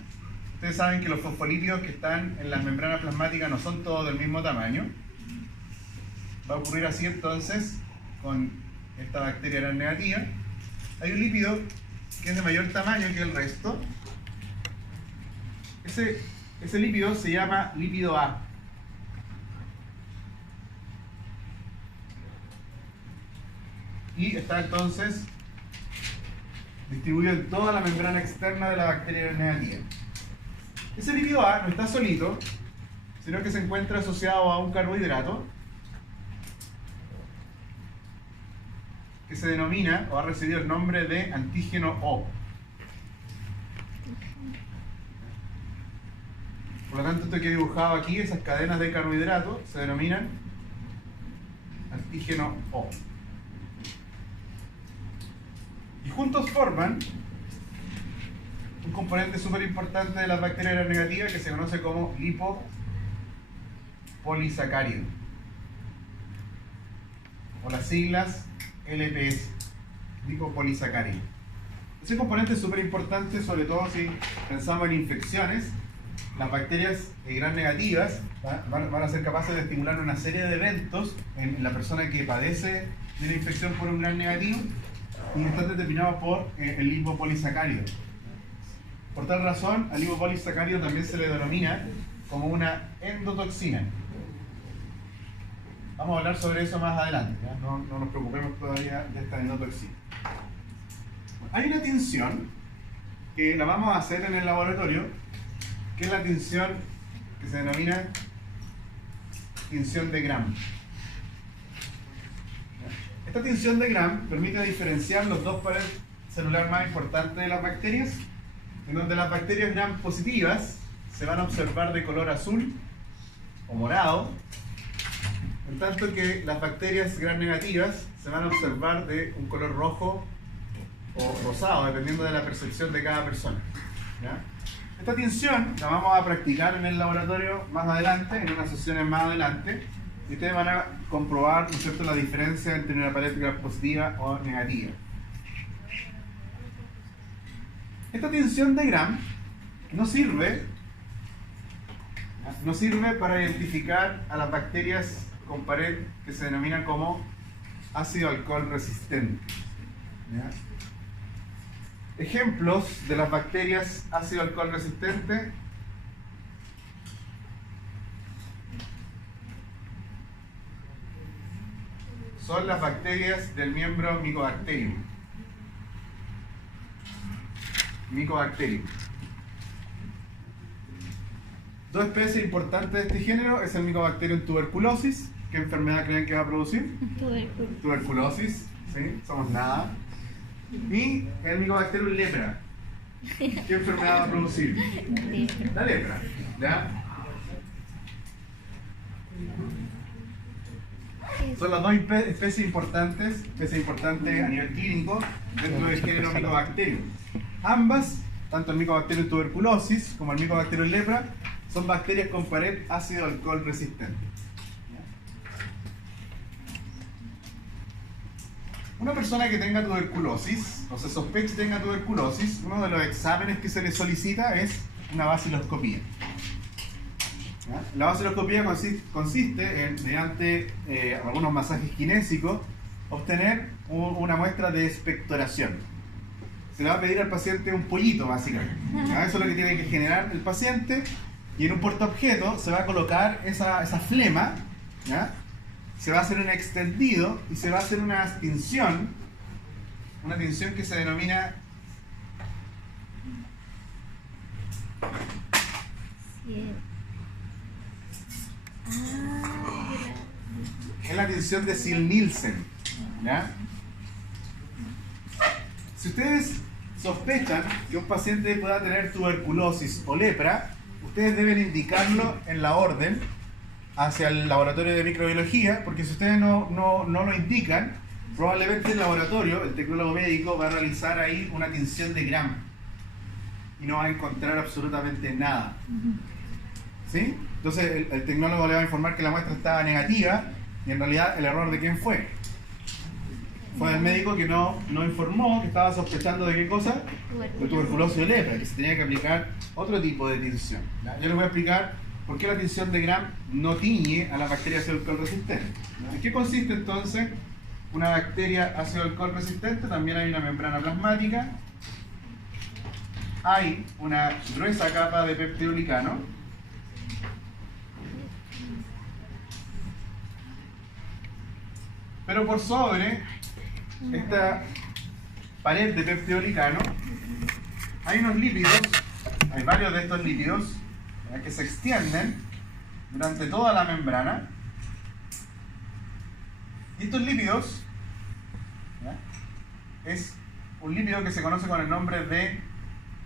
Ustedes saben que los fosfolípidos que están en las membranas plasmáticas no son todos del mismo tamaño. Va a ocurrir así entonces con esta bacteria gram negativa. Hay un lípido que es de mayor tamaño que el resto. Ese lípido se llama lípido A. y está entonces distribuido en toda la membrana externa de la bacteria gram negativa. Ese lípido A no está solito, sino que se encuentra asociado a un carbohidrato que se denomina o ha recibido el nombre de antígeno O. Por lo tanto, esto que he dibujado aquí, esas cadenas de carbohidratos, se denominan antígeno O. Y juntos forman un componente súper importante de las bacterias gram negativas que se conoce como lipopolisacárido, o las siglas LPS, lipopolisacárido. Ese componente es súper importante, sobre todo si pensamos en infecciones. Las bacterias gram negativas van a ser capaces de estimular una serie de eventos en la persona que padece de una infección por un gram negativo y están determinados por el lipopolisacárido. Por tal razón, al lipopolisacárido también se le denomina como una endotoxina. Vamos a hablar sobre eso más adelante, ¿ya? No nos preocupemos todavía de esta endotoxina. Hay una tinción que la vamos a hacer en el laboratorio, que es la tinción que se denomina tinción de Gram. Esta tinción de Gram permite diferenciar los dos pares celulares más importantes de las bacterias, en donde las bacterias Gram positivas se van a observar de color azul o morado, en tanto que las bacterias Gram negativas se van a observar de un color rojo o rosado, dependiendo de la percepción de cada persona. ¿Ya? Esta tinción la vamos a practicar en el laboratorio más adelante, en unas sesiones más adelante, y ustedes van a comprobar, ¿no es cierto?, la diferencia entre una pared Gram positiva o negativa. Esta tinción de Gram no sirve para identificar a las bacterias con pared que se denominan como ácido alcohol resistente. ¿Ya? Ejemplos de las bacterias ácido alcohol resistente son las bacterias del miembro Mycobacterium. Mycobacterium. Dos especies importantes de este género es el Mycobacterium tuberculosis. ¿Qué enfermedad creen que va a producir? Tuberculosis, ¿sí? Somos nada. Y el Mycobacterium lepra. ¿Qué enfermedad va a producir? La lepra. ¿Ya? Son las dos especies importantes a nivel clínico dentro del género Mycobacterium. Ambas, tanto el Mycobacterium tuberculosis como el Mycobacterium lepra, son bacterias con pared ácido alcohol resistente. Una persona que tenga tuberculosis, o se sospeche que tenga tuberculosis, uno de los exámenes que se le solicita es una baciloscopía. ¿Ya? La baciloscopía consiste en, mediante algunos masajes kinésicos, obtener una muestra de expectoración. Se le va a pedir al paciente un pollito, básicamente. ¿Ya? Eso es lo que tiene que generar el paciente, y en un portaobjeto se va a colocar esa flema, ¿ya? Se va a hacer un extendido y se va a hacer una tinción que se denomina es la tinción de Ziehl-Neelsen, ¿ya? Si ustedes sospechan que un paciente pueda tener tuberculosis o lepra, ustedes deben indicarlo en la orden hacia el laboratorio de microbiología, porque si ustedes no lo indican, probablemente el laboratorio, el tecnólogo médico, va a realizar ahí una tinción de Gram y no va a encontrar absolutamente nada. ¿Sí? Entonces el tecnólogo le va a informar que la muestra estaba negativa, y en realidad el error de quién fue. Fue el médico que no informó que estaba sospechando de qué cosa, de tuberculosis o lepra, que se tenía que aplicar otro tipo de tinción. ¿Ya? Yo les voy a explicar por qué la tinción de Gram no tiñe a la bacteria ácido alcohol resistente. ¿En qué consiste entonces una bacteria ácido alcohol resistente? También hay una membrana plasmática, hay una gruesa capa de peptidoglicano, pero por sobre esta pared de peptidolicano, hay unos lípidos, hay varios de estos lípidos que se extienden durante toda la membrana. Y estos lípidos, ¿ya?, es un lípido que se conoce con el nombre de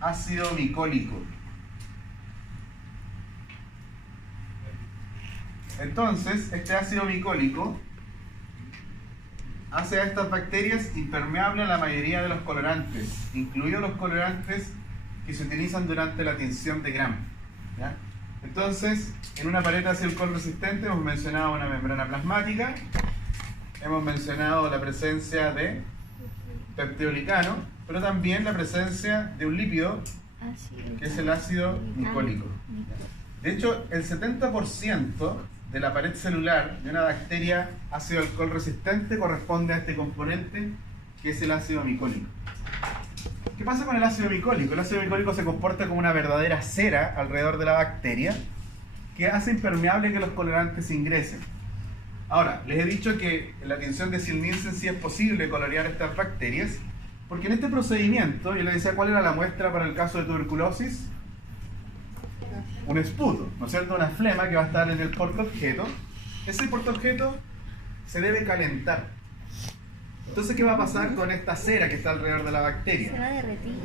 ácido micólico. Entonces, este ácido micólico hace a estas bacterias impermeables a la mayoría de los colorantes, incluidos los colorantes que se utilizan durante la tinción de Gram, ¿ya? Entonces, en una pared de ácido alcohol resistente hemos mencionado una membrana plasmática, hemos mencionado la presencia de peptidolicano, pero también la presencia de un lípido que es el ácido micólico. De hecho, el 70% de la pared celular de una bacteria ácido alcohol resistente corresponde a este componente que es el ácido micólico. ¿Qué pasa con el ácido micólico? El ácido micólico se comporta como una verdadera cera alrededor de la bacteria que hace impermeable que los colorantes ingresen. Ahora, les he dicho que en la tinción de Ziel-Nielsen sí es posible colorear estas bacterias, porque en este procedimiento, yo les decía cuál era la muestra para el caso de tuberculosis, un esputo, ¿no es cierto? Una flema que va a estar en el portaobjeto. Ese portaobjeto se debe calentar. Entonces, ¿qué va a pasar con esta cera que está alrededor de la bacteria? Se va a derretir.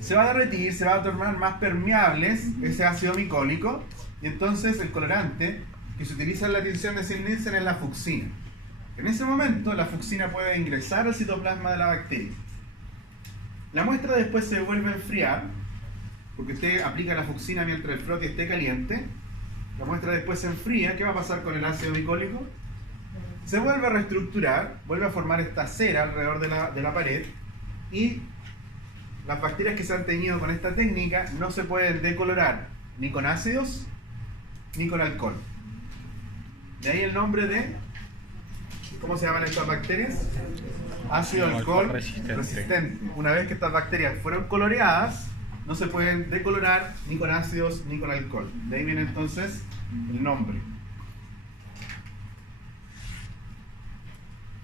Se va a derretir, se va a tornar más permeables ese ácido micólico, y entonces el colorante que se utiliza en la tinción de Ziel-Nielsen es la fucsina. En ese momento, la fucsina puede ingresar al citoplasma de la bacteria. La muestra después se vuelve a enfriar, porque usted aplica la fucsina mientras el frote esté caliente. La muestra después se enfría. ¿Qué va a pasar con el ácido micólico? Se vuelve a reestructurar, vuelve a formar esta cera alrededor de la pared, y las bacterias que se han teñido con esta técnica no se pueden decolorar ni con ácidos ni con alcohol. De ahí el nombre de, ¿cómo se llaman estas bacterias? Ácido alcohol resistente. Una vez que estas bacterias fueron coloreadas, no se pueden decolorar ni con ácidos ni con alcohol. De ahí viene entonces el nombre.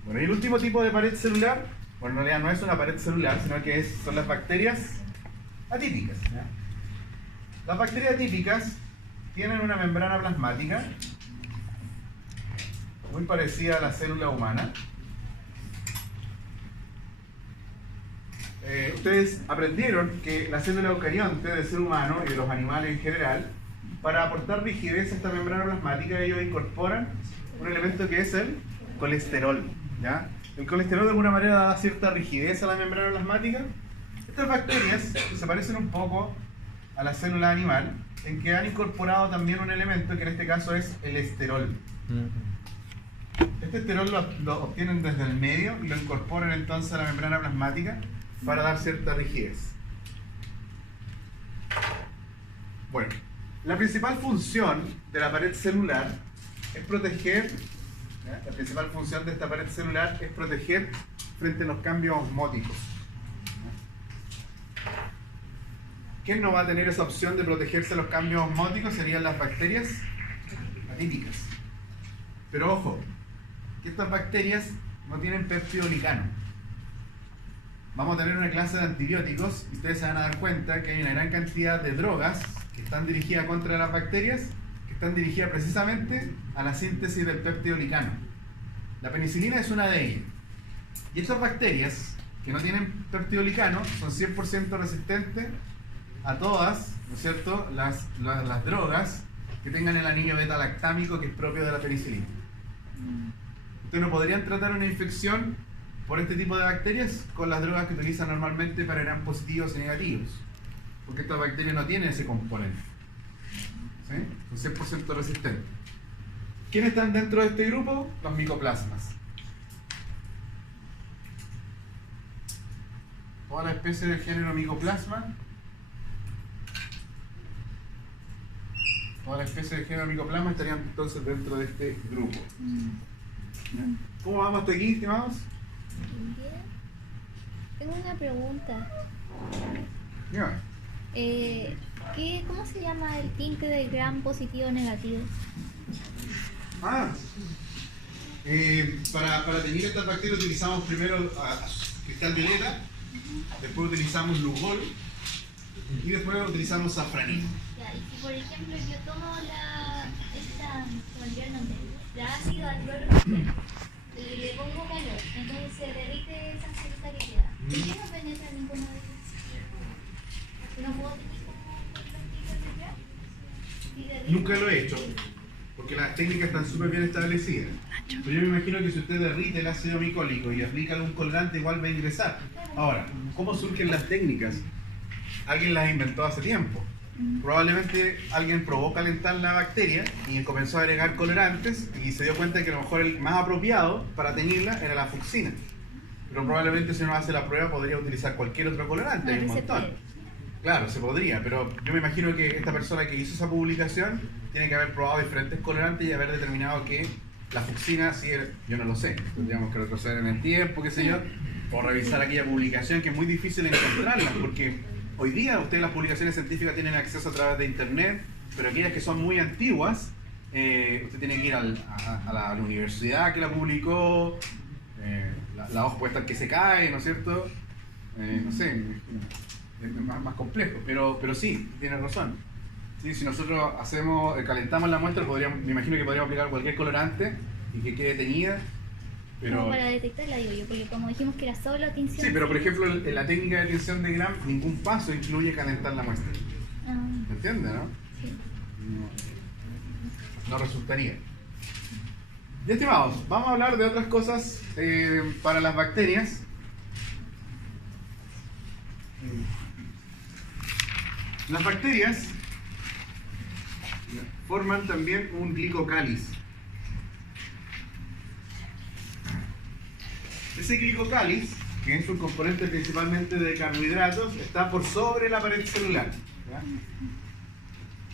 Bueno, y el último tipo de pared celular, bueno, en realidad no es una pared celular, sino que son las bacterias atípicas, ¿ya? Las bacterias atípicas tienen una membrana plasmática muy parecida a la célula humana. Ustedes aprendieron que la célula eucarionte del ser humano y de los animales en general, para aportar rigidez a esta membrana plasmática, ellos incorporan un elemento que es el colesterol, ¿ya? El colesterol de alguna manera da cierta rigidez a la membrana plasmática. Estas bacterias se parecen un poco a la célula animal, en que han incorporado también un elemento que en este caso es el esterol. Este esterol lo obtienen desde el medio y lo incorporan entonces a la membrana plasmática para dar cierta rigidez. Bueno, la principal función de la pared celular es proteger, ¿ya? La principal función de esta pared celular es proteger frente a los cambios osmóticos. ¿Quién no va a tener esa opción de protegerse de los cambios osmóticos? Serían las bacterias atípicas. Pero ojo, que estas bacterias no tienen peptidolicano. Vamos a tener una clase de antibióticos y ustedes se van a dar cuenta que hay una gran cantidad de drogas que están dirigidas contra las bacterias, que están dirigidas precisamente a la síntesis del peptidolicano. La penicilina es una de ellas. Y estas bacterias que no tienen peptidolicano son 100% resistentes a todas, ¿no es cierto?, las drogas que tengan el anillo beta-lactámico, que es propio de la penicilina. Ustedes no podrían tratar una infección por este tipo de bacterias con las drogas que utilizan normalmente para Gram positivos y negativos, porque estas bacterias no tienen ese componente, ¿sí? Son 100% resistentes. ¿Quiénes están dentro de este grupo? Los micoplasmas. Toda la especie del género Mycoplasma. Toda la especie del género Mycoplasma estarían entonces dentro de este grupo. ¿Cómo vamos hasta aquí, estimados? Bien. Tengo una pregunta. Dígame. ¿Cómo se llama el tinte del Gram positivo o negativo? Para teñir estas bacterias utilizamos primero cristal violeta, después utilizamos lugol y después utilizamos safranino. Ya, y si por ejemplo yo tomo se me olvidó el nombre, la ácido alclorhídrico y le pongo calor, entonces se derrite esa celita que queda. ¿Por qué no penetra ninguna de ellas? ¿No puedo tener como practicar? Nunca lo he hecho, porque las técnicas están súper bien establecidas. Pero yo me imagino que si usted derrite el ácido micólico y aplica algún colorante, igual va a ingresar. Ahora, ¿cómo surgen las técnicas? Alguien las inventó hace tiempo. Probablemente alguien probó calentar la bacteria y comenzó a agregar colorantes y se dio cuenta que a lo mejor el más apropiado para teñirla era la fucsina. Pero probablemente si uno hace la prueba podría utilizar cualquier otro colorante, hay un montón. Claro, se podría, pero yo me imagino que esta persona que hizo esa publicación tiene que haber probado diferentes colorantes y haber determinado que la fucsina, sí, yo no lo sé, tendríamos que retroceder en el tiempo, qué sé yo, o revisar aquella publicación que es muy difícil encontrarla, porque hoy día ustedes las publicaciones científicas tienen acceso a través de internet, pero aquellas que son muy antiguas, usted tiene que ir a la universidad que la publicó, la hoja puede estar que se cae, ¿no es cierto? No sé, es más complejo, pero sí, tiene razón. Sí, si nosotros calentamos la muestra, me imagino que podríamos aplicar cualquier colorante y que quede teñida. Pero... Como para detectarla, digo yo, porque como dijimos que era solo tinción. Sí, pero por ejemplo, en la técnica de tinción de Gram, ningún paso incluye calentar la muestra. ¿Me entiendes, no? Sí. No resultaría. Ya, estimados, vamos a hablar de otras cosas para las bacterias. Las bacterias forman también un glicocáliz. Ese glicocáliz, que es un componente principalmente de carbohidratos, está por sobre la pared celular. ¿Ya?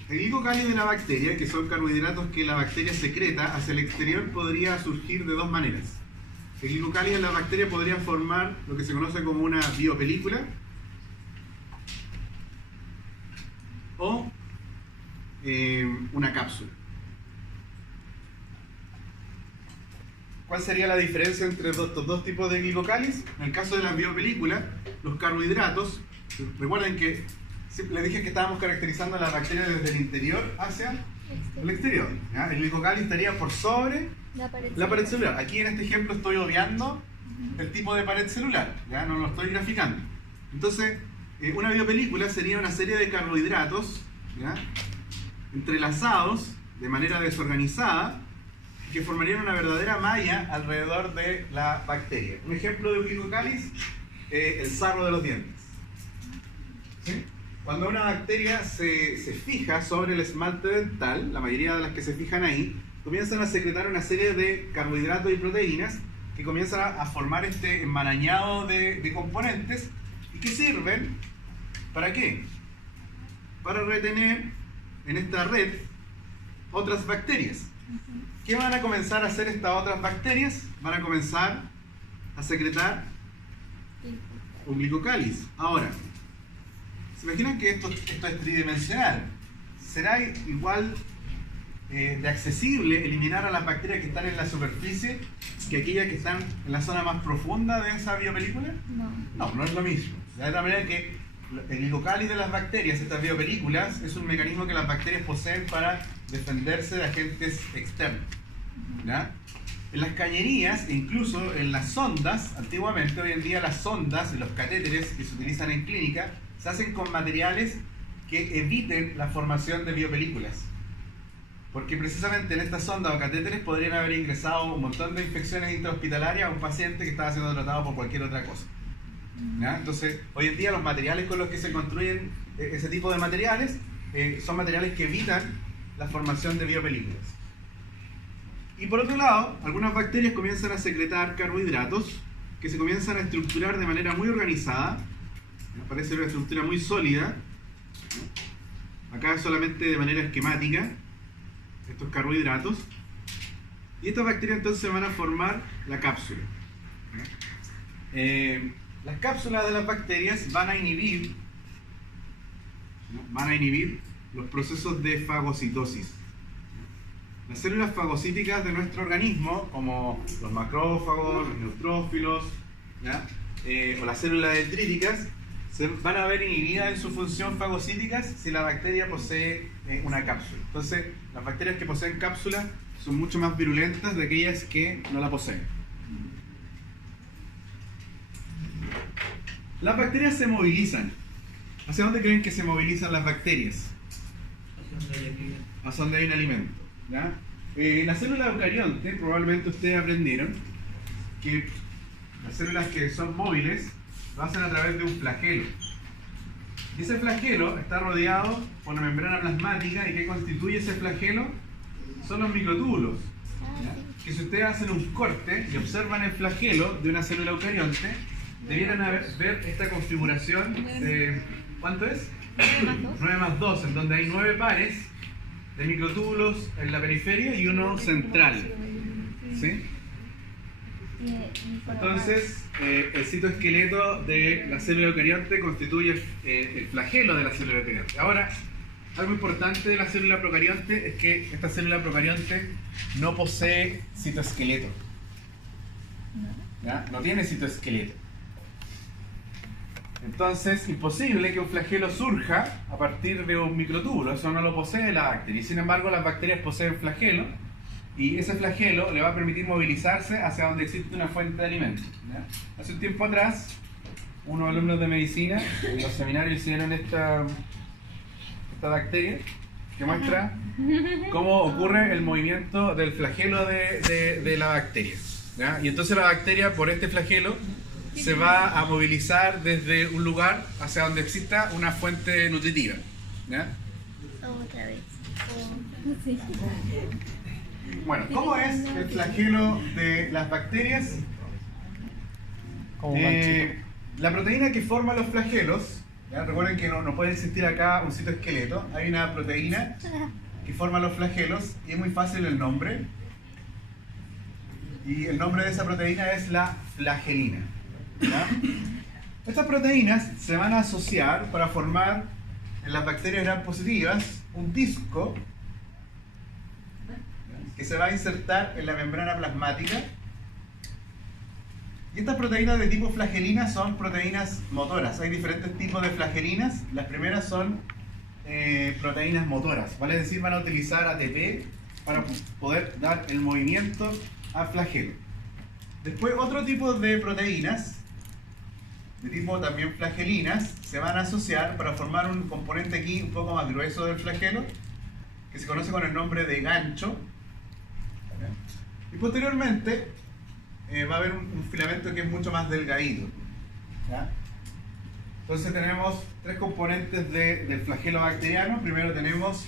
El glicocáliz de la bacteria, que son carbohidratos que la bacteria secreta hacia el exterior, podría surgir de dos maneras. El glicocáliz de la bacteria podría formar lo que se conoce como una biopelícula o una cápsula. ¿Cuál sería la diferencia entre estos dos tipos de glicocáliz? En el caso de la biopelícula, los carbohidratos, recuerden que les dije que estábamos caracterizando la bacteria desde el interior hacia el exterior. ¿Ya? El glicocáliz estaría por sobre la pared celular. Aquí en este ejemplo estoy obviando el tipo de pared celular, ¿ya? No lo estoy graficando. Entonces, una biopelícula sería una serie de carbohidratos, ¿ya?, entrelazados de manera desorganizada, que formarían una verdadera malla alrededor de la bacteria. Un ejemplo de un glicocáliz, el sarro de los dientes. ¿Sí? Cuando una bacteria se fija sobre el esmalte dental, la mayoría de las que se fijan ahí, comienzan a secretar una serie de carbohidratos y proteínas que comienzan a formar este enmarañado de componentes y que sirven, ¿para qué? Para retener en esta red otras bacterias. ¿Qué van a comenzar a hacer estas otras bacterias? Van a comenzar a secretar un glicocáliz. Ahora, ¿se imaginan que esto es tridimensional? ¿Será igual de accesible eliminar a las bacterias que están en la superficie que aquellas que están en la zona más profunda de esa biopelícula? No, no es lo mismo. De la manera que el glicocáliz de las bacterias, estas biopelículas, es un mecanismo que las bacterias poseen para defenderse de agentes externos. ¿Ya? En las cañerías e incluso en las sondas, antiguamente, hoy en día las sondas y los catéteres que se utilizan en clínica se hacen con materiales que eviten la formación de biopelículas. Porque precisamente en estas sondas o catéteres podrían haber ingresado un montón de infecciones intrahospitalarias a un paciente que estaba siendo tratado por cualquier otra cosa. ¿Ya? Entonces, hoy en día los materiales con los que se construyen ese tipo de materiales son materiales que evitan la formación de biopelículas. Y por otro lado, algunas bacterias comienzan a secretar carbohidratos que se comienzan a estructurar de manera muy organizada. Parece una estructura muy sólida. Acá solamente de manera esquemática, estos carbohidratos. Y estas bacterias entonces van a formar la cápsula. Las cápsulas de las bacterias van a inhibir los procesos de fagocitosis. las células fagocíticas de nuestro organismo, como los macrófagos, los neutrófilos, ¿ya? O las células dendríticas, se van a ver inhibidas en su función fagocítica si la bacteria posee una cápsula. Entonces, las bacterias que poseen cápsulas son mucho más virulentas de aquellas que no la poseen. Las bacterias se movilizan. ¿Hacia dónde creen que se movilizan las bacterias? Hacia donde hay un alimento. ¿Ya? La célula eucarionte, probablemente ustedes aprendieron que las células que son móviles lo hacen a través de un flagelo. Y ese flagelo está rodeado por una membrana plasmática. ¿Y qué constituye ese flagelo? Son los microtúbulos. ¿Ya? Que si ustedes hacen un corte y observan el flagelo de una célula eucarionte, debieran ver esta configuración de, ¿cuánto es? 9 más 2, en donde hay 9 pares de microtúbulos en la periferia y uno central. ¿Sí? Entonces, el citoesqueleto de la célula eucarionte constituye el flagelo de la célula eucarionte. Ahora, algo importante de la célula procarionte es que esta célula procarionte no posee citoesqueleto. ¿Ya? No tiene citoesqueleto. Entonces, imposible que un flagelo surja a partir de un microtúbulo. Eso no lo posee la bacteria. Sin embargo, las bacterias poseen flagelo. Y ese flagelo le va a permitir movilizarse hacia donde existe una fuente de alimento. ¿Ya? Hace un tiempo atrás, unos alumnos de medicina en los seminarios hicieron esta bacteria que muestra cómo ocurre el movimiento del flagelo de la bacteria. ¿Ya? Y entonces la bacteria, por este flagelo, se va a movilizar desde un lugar hacia donde exista una fuente nutritiva. ¿Ya? Otra vez. Sí. Bueno, ¿cómo es el flagelo de las bacterias? Como un ganchito. La proteína que forma los flagelos, ¿ya? Recuerden que no puede existir acá un citoesqueleto, hay una proteína que forma los flagelos y es muy fácil el nombre. Y el nombre de esa proteína es la flagelina. ¿Ya? Estas proteínas se van a asociar para formar en las bacterias gram positivas un disco que se va a insertar en la membrana plasmática. Y estas proteínas de tipo flagelina son proteínas motoras. Hay diferentes tipos de flagelinas. Las primeras son proteínas motoras, vale decir, van a utilizar ATP para poder dar el movimiento al flagelo. Después, otro tipo de proteínas de tipo también flagelinas se van a asociar para formar un componente aquí un poco más grueso del flagelo que se conoce con el nombre de gancho. Y posteriormente va a haber un filamento que es mucho más delgadito. ¿Ya? Entonces tenemos tres componentes del flagelo bacteriano. Primero tenemos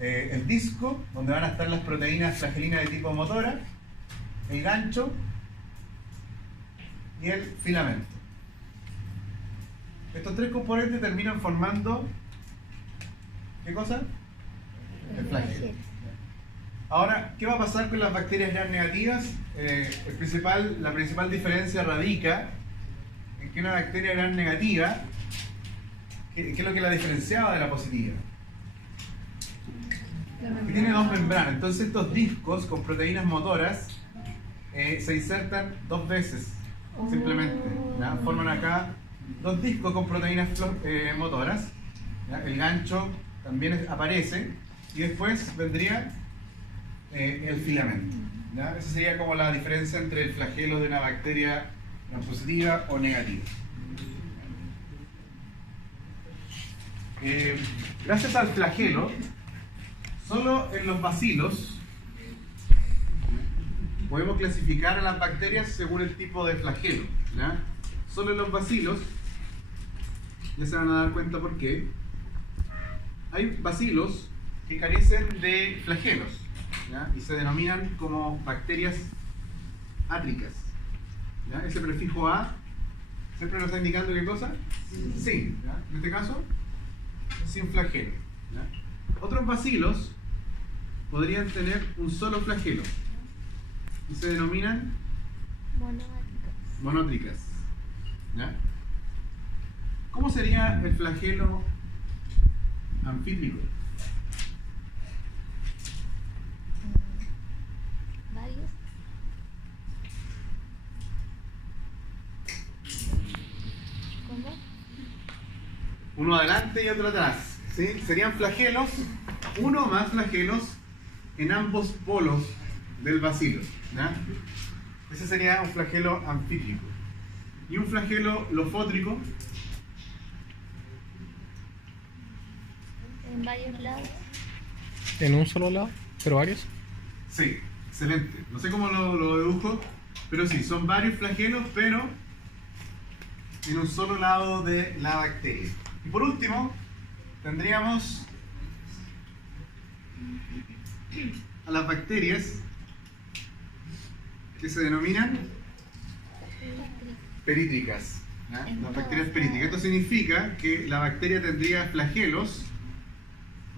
el disco, donde van a estar las proteínas flagelinas de tipo motora, el gancho y el filamento. Estos tres componentes terminan formando, ¿qué cosa? El flagelo. Ahora, ¿qué va a pasar con las bacterias gram negativas? La principal diferencia radica en que una bacteria gram negativa, ¿qué es lo que la diferenciaba de la positiva? Que tiene dos membranas. Entonces estos discos con proteínas motoras se insertan dos veces, simplemente. ¿Ya? Forman acá dos discos con proteínas motoras. ¿Ya? El gancho también aparece y después vendría el filamento. ¿Ya? Esa sería como la diferencia entre el flagelo de una bacteria positiva o negativa. Gracias al flagelo, solo en los bacilos podemos clasificar a las bacterias según el tipo de flagelo. ¿Ya? Solo en los bacilos, ya se van a dar cuenta por qué, hay bacilos que carecen de flagelos. ¿Ya? Y se denominan como bacterias átricas. ¿Ya? Ese prefijo A siempre nos está indicando ¿qué cosa? Sin. ¿Ya? En este caso, sin flagelo. ¿Ya? Otros bacilos podrían tener un solo flagelo y se denominan monótricas. ¿Ya? ¿Cómo sería el flagelo anfítrico? uno adelante y otro atrás. ¿Sí? Serían flagelos, uno o más flagelos en ambos polos del bacilo. ¿Ya? Ese sería un flagelo anfítrico. Y un flagelo lofótrico, En varios lados. En un solo lado, pero varios. sí, excelente. No sé cómo lo dedujo, pero sí, son varios flagelos, pero en un solo lado de la bacteria. Y por último, tendríamos a las bacterias que se denominan perítricas. ¿Ya? Las bacterias perítricas. Esto significa que la bacteria tendría flagelos,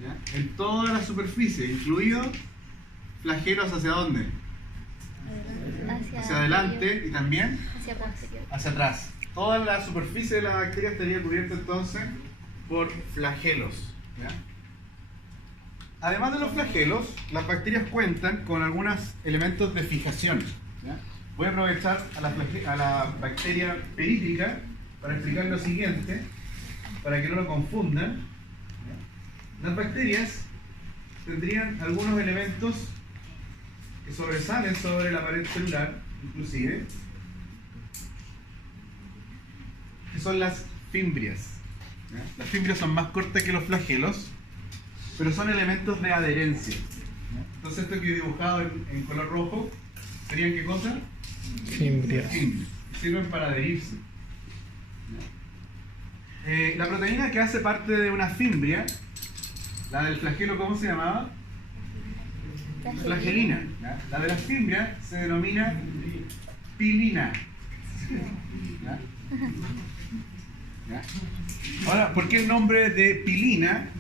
¿ya?, en toda la superficie, incluidos flagelos hacia dónde? Hacia adelante y también Hacia posterior. hacia atrás. Toda la superficie de la bacteria estaría cubierta entonces por flagelos. ¿Ya? Además de los flagelos, las bacterias cuentan con algunos elementos de fijación. ¿Ya? Voy a aprovechar a la bacteria perítrica para explicar lo siguiente, para que no lo confundan. ¿Ya? Las bacterias tendrían algunos elementos que sobresalen sobre la pared celular, inclusive, que son las fimbrias. ¿Ya? Las fimbrias son más cortas que los flagelos, pero son elementos de adherencia. ¿Ya? Entonces esto que he dibujado en color rojo, ¿serían qué cosa? Fimbrias. Fimbrias. Sirven para adherirse. ¿Ya? La proteína que hace parte de una fimbria, la del flagelo, ¿cómo se llamaba? Flagelina. ¿Ya? La de las fimbrias se denomina pilina. ¿Ya? ¿Ya? Ahora, ¿por qué el nombre de pilina?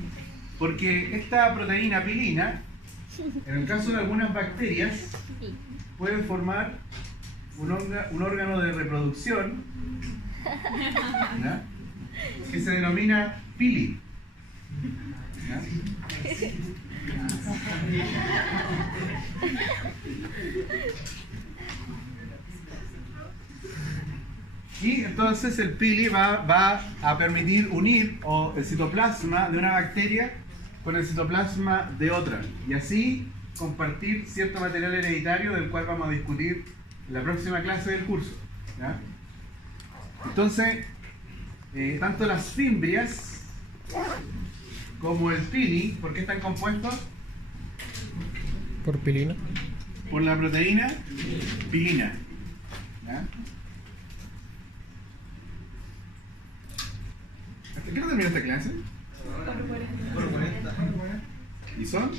Porque esta proteína pilina, en el caso de algunas bacterias, puede formar un órgano de reproducción, ¿ya?, que se denomina pili. ¿Ya? Y entonces el pili va a permitir unir el citoplasma de una bacteria con el citoplasma de otra, y así compartir cierto material hereditario del cual vamos a discutir en la próxima clase del curso. ¿Ya? Entonces, tanto las fimbrias como el pili, ¿por qué están compuestos? Por pilina. Por la proteína pilina. ¿Ya? ¿Hasta qué hora termina esta clase? 4:40. ¿Y son? 4:20.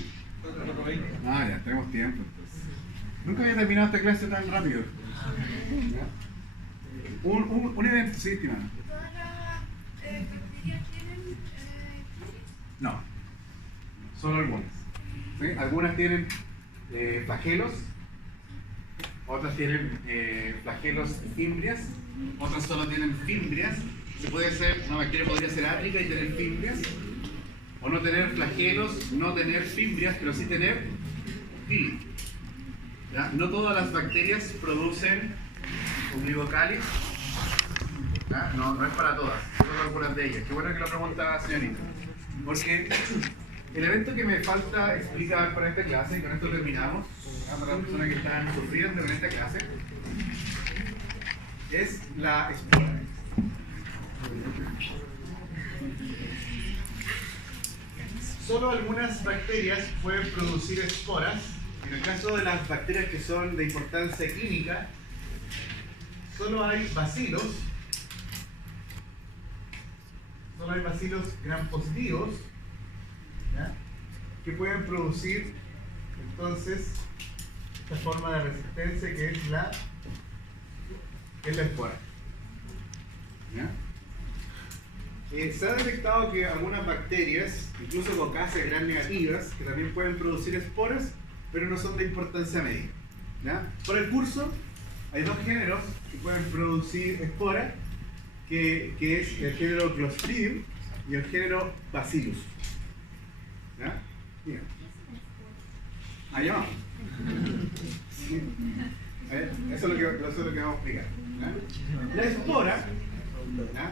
Ah, ya, tenemos tiempo entonces. Nunca había terminado esta clase tan rápido. ¿Ya? Un evento, sí, estimado. ¿Todas las bacterias tienen No, solo algunas. ¿Sí? Algunas tienen flagelos, otras tienen flagelos y fimbrias, otras solo tienen fimbrias. Una bacteria podría ser átrica y tener fimbrias, o no tener flagelos, no tener fimbrias, pero sí tener pili. ¿Ya? No todas las bacterias producen oligocáliz. ¿Ya? No es para todas, solo algunas de ellas. Qué bueno que lo pregunta, señorita. Porque el evento que me falta explicar para esta clase, y con esto terminamos, ¿ya?, para las personas que están sufriendo en esta clase, es la espora. Solo algunas bacterias pueden producir esporas. En el caso de las bacterias que son de importancia clínica, solo hay bacilos. Solo hay bacilos gram positivos, ¿ya?, que pueden producir entonces esta forma de resistencia que es la espora. ¿Ya? Se ha detectado que algunas bacterias, incluso cocáceas gram negativas, que también pueden producir esporas, pero no son de importancia médica. ¿Ya? Por el curso hay dos géneros que pueden producir esporas, que es el género Clostridium y el género Bacillus. ¿Ya? Bien. Allá vamos. ¿Sí? Eso es lo que vamos a explicar. ¿Ya? La espora, ¿ya?,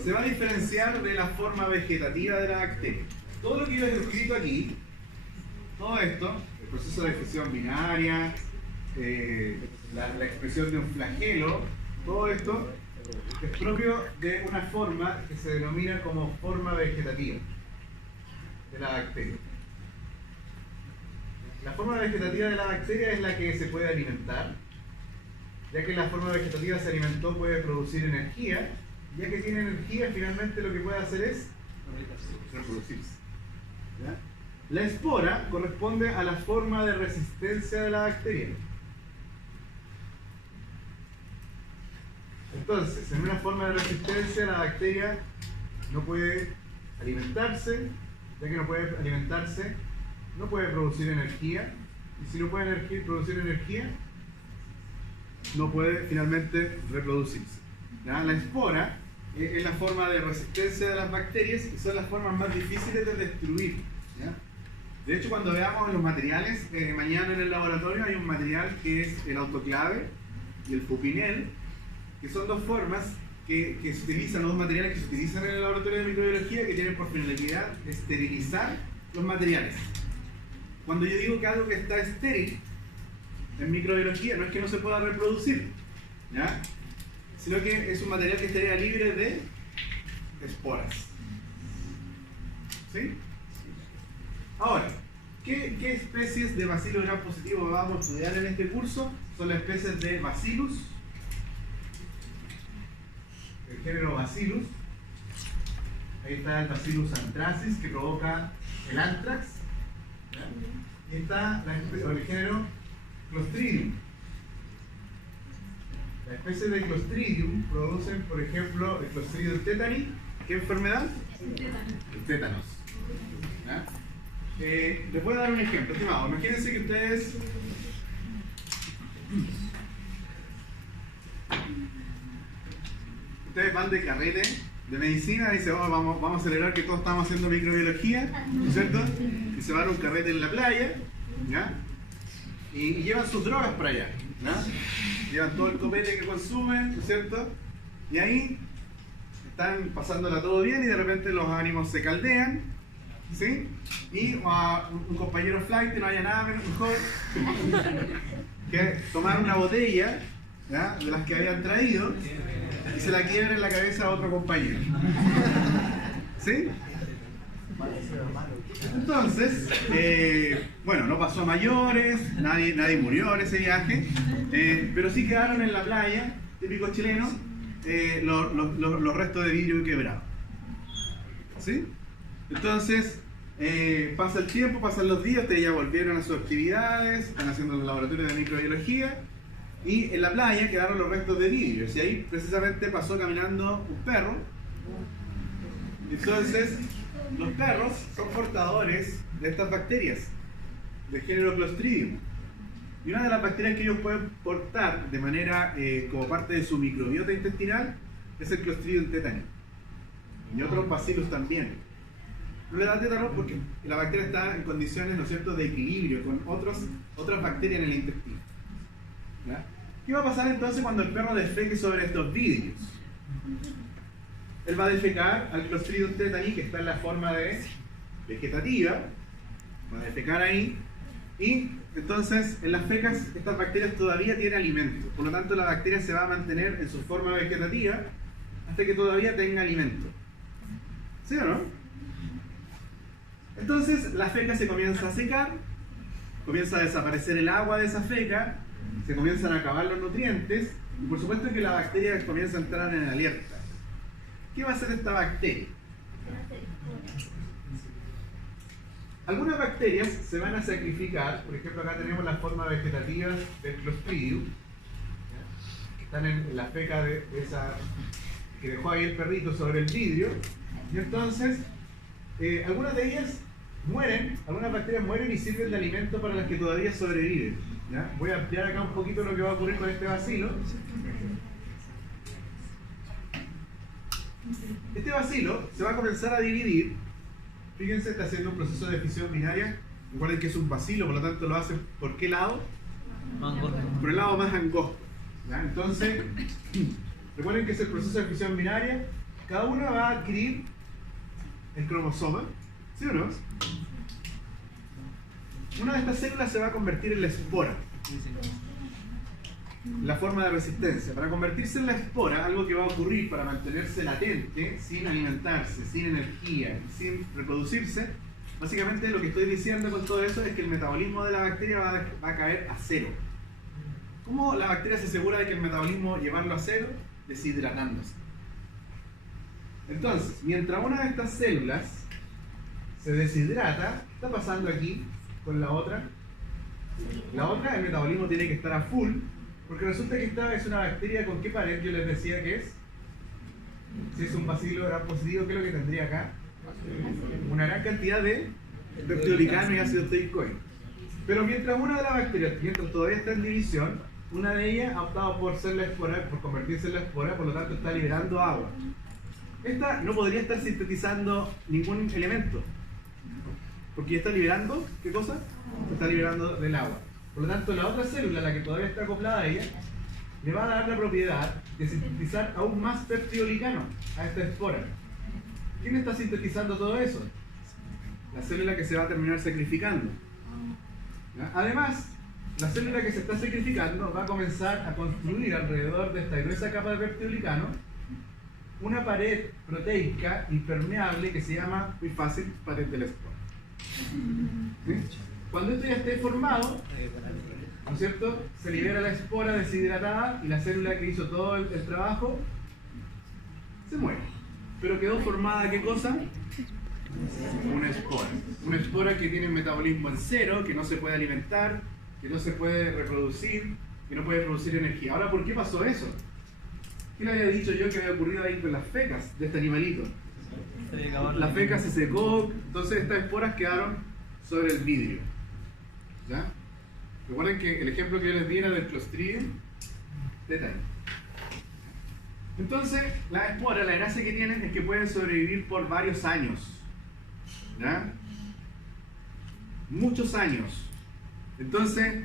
se va a diferenciar de la forma vegetativa de la bacteria. Todo lo que yo he escrito aquí, todo esto, el proceso de fisión binaria, la expresión de un flagelo, todo esto es propio de una forma que se denomina como forma vegetativa de la bacteria. La forma vegetativa de la bacteria es la que se puede alimentar, ya que la forma vegetativa se alimentó, puede producir energía, ya que tiene energía, finalmente lo que puede hacer es reproducirse. ¿Ya? La espora corresponde a la forma de resistencia de la bacteria. Entonces, en una forma de resistencia, la bacteria no puede alimentarse, ya que no puede alimentarse, no puede producir energía, y si no puede producir energía, no puede finalmente reproducirse. ¿Ya? La espora es la forma de resistencia de las bacterias y son las formas más difíciles de destruir. ¿Ya? De hecho, cuando veamos los materiales, mañana en el laboratorio hay un material que es el autoclave y el pupinel, que son dos formas que se utilizan, dos materiales que se utilizan en el laboratorio de microbiología que tienen por finalidad esterilizar los materiales. Cuando yo digo que algo que está estéril en microbiología no es que no se pueda reproducir, ¿ya? Sino que es un material que estaría libre de esporas. ¿Sí? Ahora, ¿qué especies de bacilo gram positivo vamos a estudiar en este curso? Son las especies de Bacillus, el género Bacillus. Ahí está el Bacillus anthracis, que provoca el anthrax. ¿Ya? Y está el género Clostridium. Las especies de Clostridium producen, por ejemplo, el Clostridium tetani. ¿Qué enfermedad? El tétanos. ¿Ya? Les voy a dar un ejemplo, estimado. Imagínense que ustedes van de carrete de medicina y dicen, oh, vamos a celebrar que todos estamos haciendo microbiología, ¿no es cierto? Y se van a un carrete en la playa, ¿ya? Y llevan sus drogas para allá, ¿ya? Llevan todo el copete que consumen, ¿no es cierto? Y ahí están pasándola todo bien y de repente los ánimos se caldean, ¿sí? Y un compañero flight no haya nada mejor que tomar una botella, ¿ya? De las que habían traído y se la quiebra en la cabeza a otro compañero. ¿Sí? Entonces, bueno, no pasó a mayores, nadie murió en ese viaje, pero sí quedaron en la playa, típico chileno, los restos de vidrio quebrado. ¿Sí? Entonces, pasa el tiempo, pasan los días, ustedes ya volvieron a sus actividades, están haciendo el laboratorio de microbiología, y en la playa quedaron los restos de vidrio, y ahí precisamente pasó caminando un perro. Entonces, los perros son portadores de estas bacterias, del género Clostridium. Y una de las bacterias que ellos pueden portar de manera, como parte de su microbiota intestinal, es el Clostridium tetani. Y otros bacillus también. No le da tétanos porque la bacteria está en condiciones, ¿no es cierto?, de equilibrio con otras bacterias en el intestino. ¿Ya? ¿Qué va a pasar entonces cuando el perro defeque sobre estos vidrios? Él va a defecar al Clostridium tetani, que está en la forma de vegetativa, va a defecar ahí, y entonces en las fecas estas bacterias todavía tienen alimento, por lo tanto la bacteria se va a mantener en su forma vegetativa hasta que todavía tenga alimento. ¿Sí o no? Entonces la feca se comienza a secar, comienza a desaparecer el agua de esa feca, se comienzan a acabar los nutrientes, y por supuesto que la bacteria comienza a entrar en alerta. ¿Qué va a hacer esta bacteria? Algunas bacterias se van a sacrificar, por ejemplo acá tenemos la forma vegetativa del Clostridium, que están en la feca de esa que dejó ahí el perrito sobre el vidrio, y entonces algunas de ellas mueren, algunas bacterias mueren y sirven de alimento para las que todavía sobreviven. ¿Ya? Voy a ampliar acá un poquito lo que va a ocurrir con este bacilo. Este bacilo se va a comenzar a dividir. Fíjense, está haciendo un proceso de fisión binaria. Recuerden que es un bacilo, por lo tanto lo hace ¿por qué lado? Por el lado más angosto. ¿Ya? Entonces, recuerden que es el proceso de fisión binaria. cada una va a adquirir el cromosoma, ¿sí o no? Una de estas células se va a convertir en la espora, la forma de resistencia. Para convertirse en la espora, algo que va a ocurrir para mantenerse latente, sin alimentarse, sin energía, sin reproducirse, básicamente lo que estoy diciendo con todo eso es que el metabolismo de la bacteria va a caer a cero. ¿Cómo la bacteria se asegura de que el metabolismo llevarlo a cero? Deshidratándose. Entonces, mientras una de estas células se deshidrata, ¿qué está pasando aquí con la otra? La otra, el metabolismo tiene que estar a full, porque resulta que esta es una bacteria con qué pared yo les decía que es. Si es un bacilo gram positivo, ¿qué es lo que tendría acá? Una gran cantidad de peptidolicano y ácido teicoico. Pero mientras una de las bacterias, mientras todavía está en división, una de ellas ha optado por ser la espora, por convertirse en la espora, por lo tanto está liberando agua. Esta no podría estar sintetizando ningún elemento, porque ya está liberando, ¿qué cosa? Está liberando del agua. Por lo tanto, la otra célula, la que todavía está acoplada a ella, le va a dar la propiedad de sintetizar aún más peptidolicano a esta espora. ¿Quién está sintetizando todo eso? La célula que se va a terminar sacrificando. ¿Ya? Además, la célula que se está sacrificando va a comenzar a construir alrededor de esta gruesa capa de peptidolicano una pared proteica impermeable que se llama, muy fácil, pared de la espora. ¿Sí? Cuando esto ya esté formado, ¿no es cierto?, se libera la espora deshidratada y la célula que hizo todo el trabajo se muere. Pero quedó formada, ¿qué cosa? Una espora. Una espora que tiene un metabolismo en cero, que no se puede alimentar, que no se puede reproducir, que no puede producir energía. Ahora, ¿por qué pasó eso? ¿Qué le había dicho yo que había ocurrido ahí con las fecas de este animalito? La feca se secó, entonces estas esporas quedaron sobre el vidrio. ¿Ya? Recuerden que el ejemplo que yo les di era del Clostridium tetani. Entonces, las esporas, la gracia que tienen es que pueden sobrevivir por varios años. ¿Ya? Muchos años. Entonces,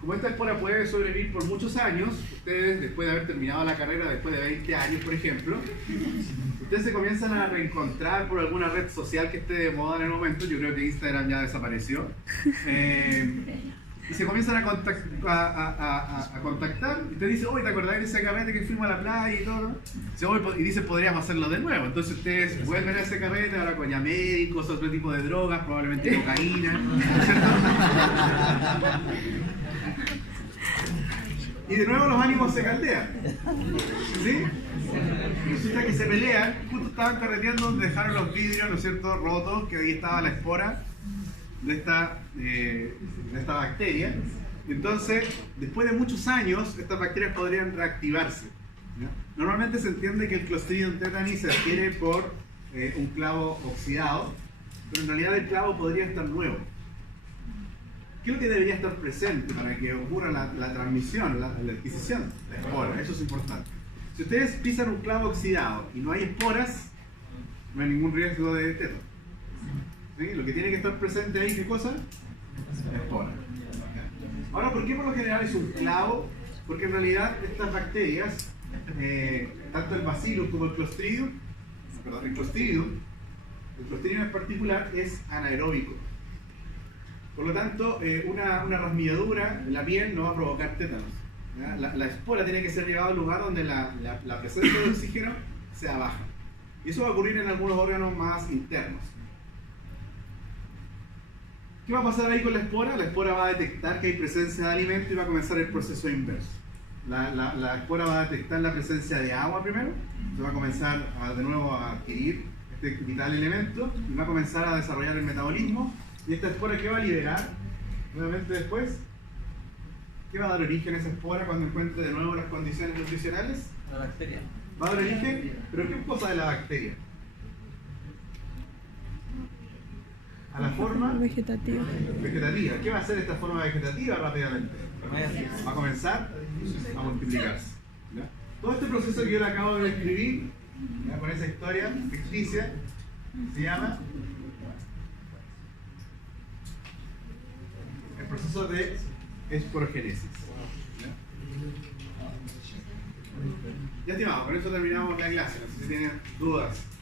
como esta espora puede sobrevivir por muchos años, ustedes, después de haber terminado la carrera, después de 20 años, por ejemplo, ustedes se comienzan a reencontrar por alguna red social que esté de moda en el momento. Yo creo que Instagram ya desapareció. Y se comienzan a contactar y te dicen, oye, ¿te acordás de ese carrete que fuimos a la playa y todo? Y dicen, podríamos hacerlo de nuevo. Entonces ustedes vuelven a ese carrete, ahora con ya médicos, otro tipo de drogas, probablemente cocaína, ¿no es cierto? Y de nuevo los ánimos se caldean. ¿Sí? Resulta que se pelean, justo estaban carreteando donde dejaron los vidrios, ¿no es cierto?, rotos, que ahí estaba la espora de esta bacteria. Entonces, después de muchos años, estas bacterias podrían reactivarse. ¿Ya? Normalmente se entiende que el Clostridium tetani se adquiere por un clavo oxidado, pero en realidad el clavo podría estar nuevo. ¿Qué es lo que debería estar presente para que ocurra la transmisión, la adquisición de esporas? Eso es importante. Si ustedes pisan un clavo oxidado y no hay esporas, no hay ningún riesgo de teto. ¿Sí? Lo que tiene que estar presente ahí, ¿qué cosa? Espora. Ahora, ¿por qué por lo general es un clavo? Porque en realidad estas bacterias, tanto el Bacillus como el Clostridium, el Clostridium en particular es anaeróbico. Por lo tanto, una rasmilladura en la piel no va a provocar tétanos. La espora tiene que ser llevada a un lugar donde la presencia de oxígeno sea baja. Y eso va a ocurrir en algunos órganos más internos. ¿Qué va a pasar ahí con la espora? La espora va a detectar que hay presencia de alimento y va a comenzar el proceso inverso. La espora va a detectar la presencia de agua primero, se va a comenzar de nuevo a adquirir este vital elemento y va a comenzar a desarrollar el metabolismo. ¿Y esta espora qué va a liberar? Nuevamente después, ¿qué va a dar origen a esa espora cuando encuentre de nuevo las condiciones nutricionales? La bacteria. ¿Va a dar origen? ¿Pero qué cosa de la bacteria? A la forma Vegetativa. vegetativa. ¿Qué va a hacer esta forma vegetativa rápidamente? Va a comenzar a multiplicarse. ¿Ya? Todo este proceso que yo le acabo de describir, ¿ya?, con esa historia ficticia, se llama el proceso de esporogénesis. ¿Ya? Ya estimado, con eso terminamos la clase. No sé si tienen dudas.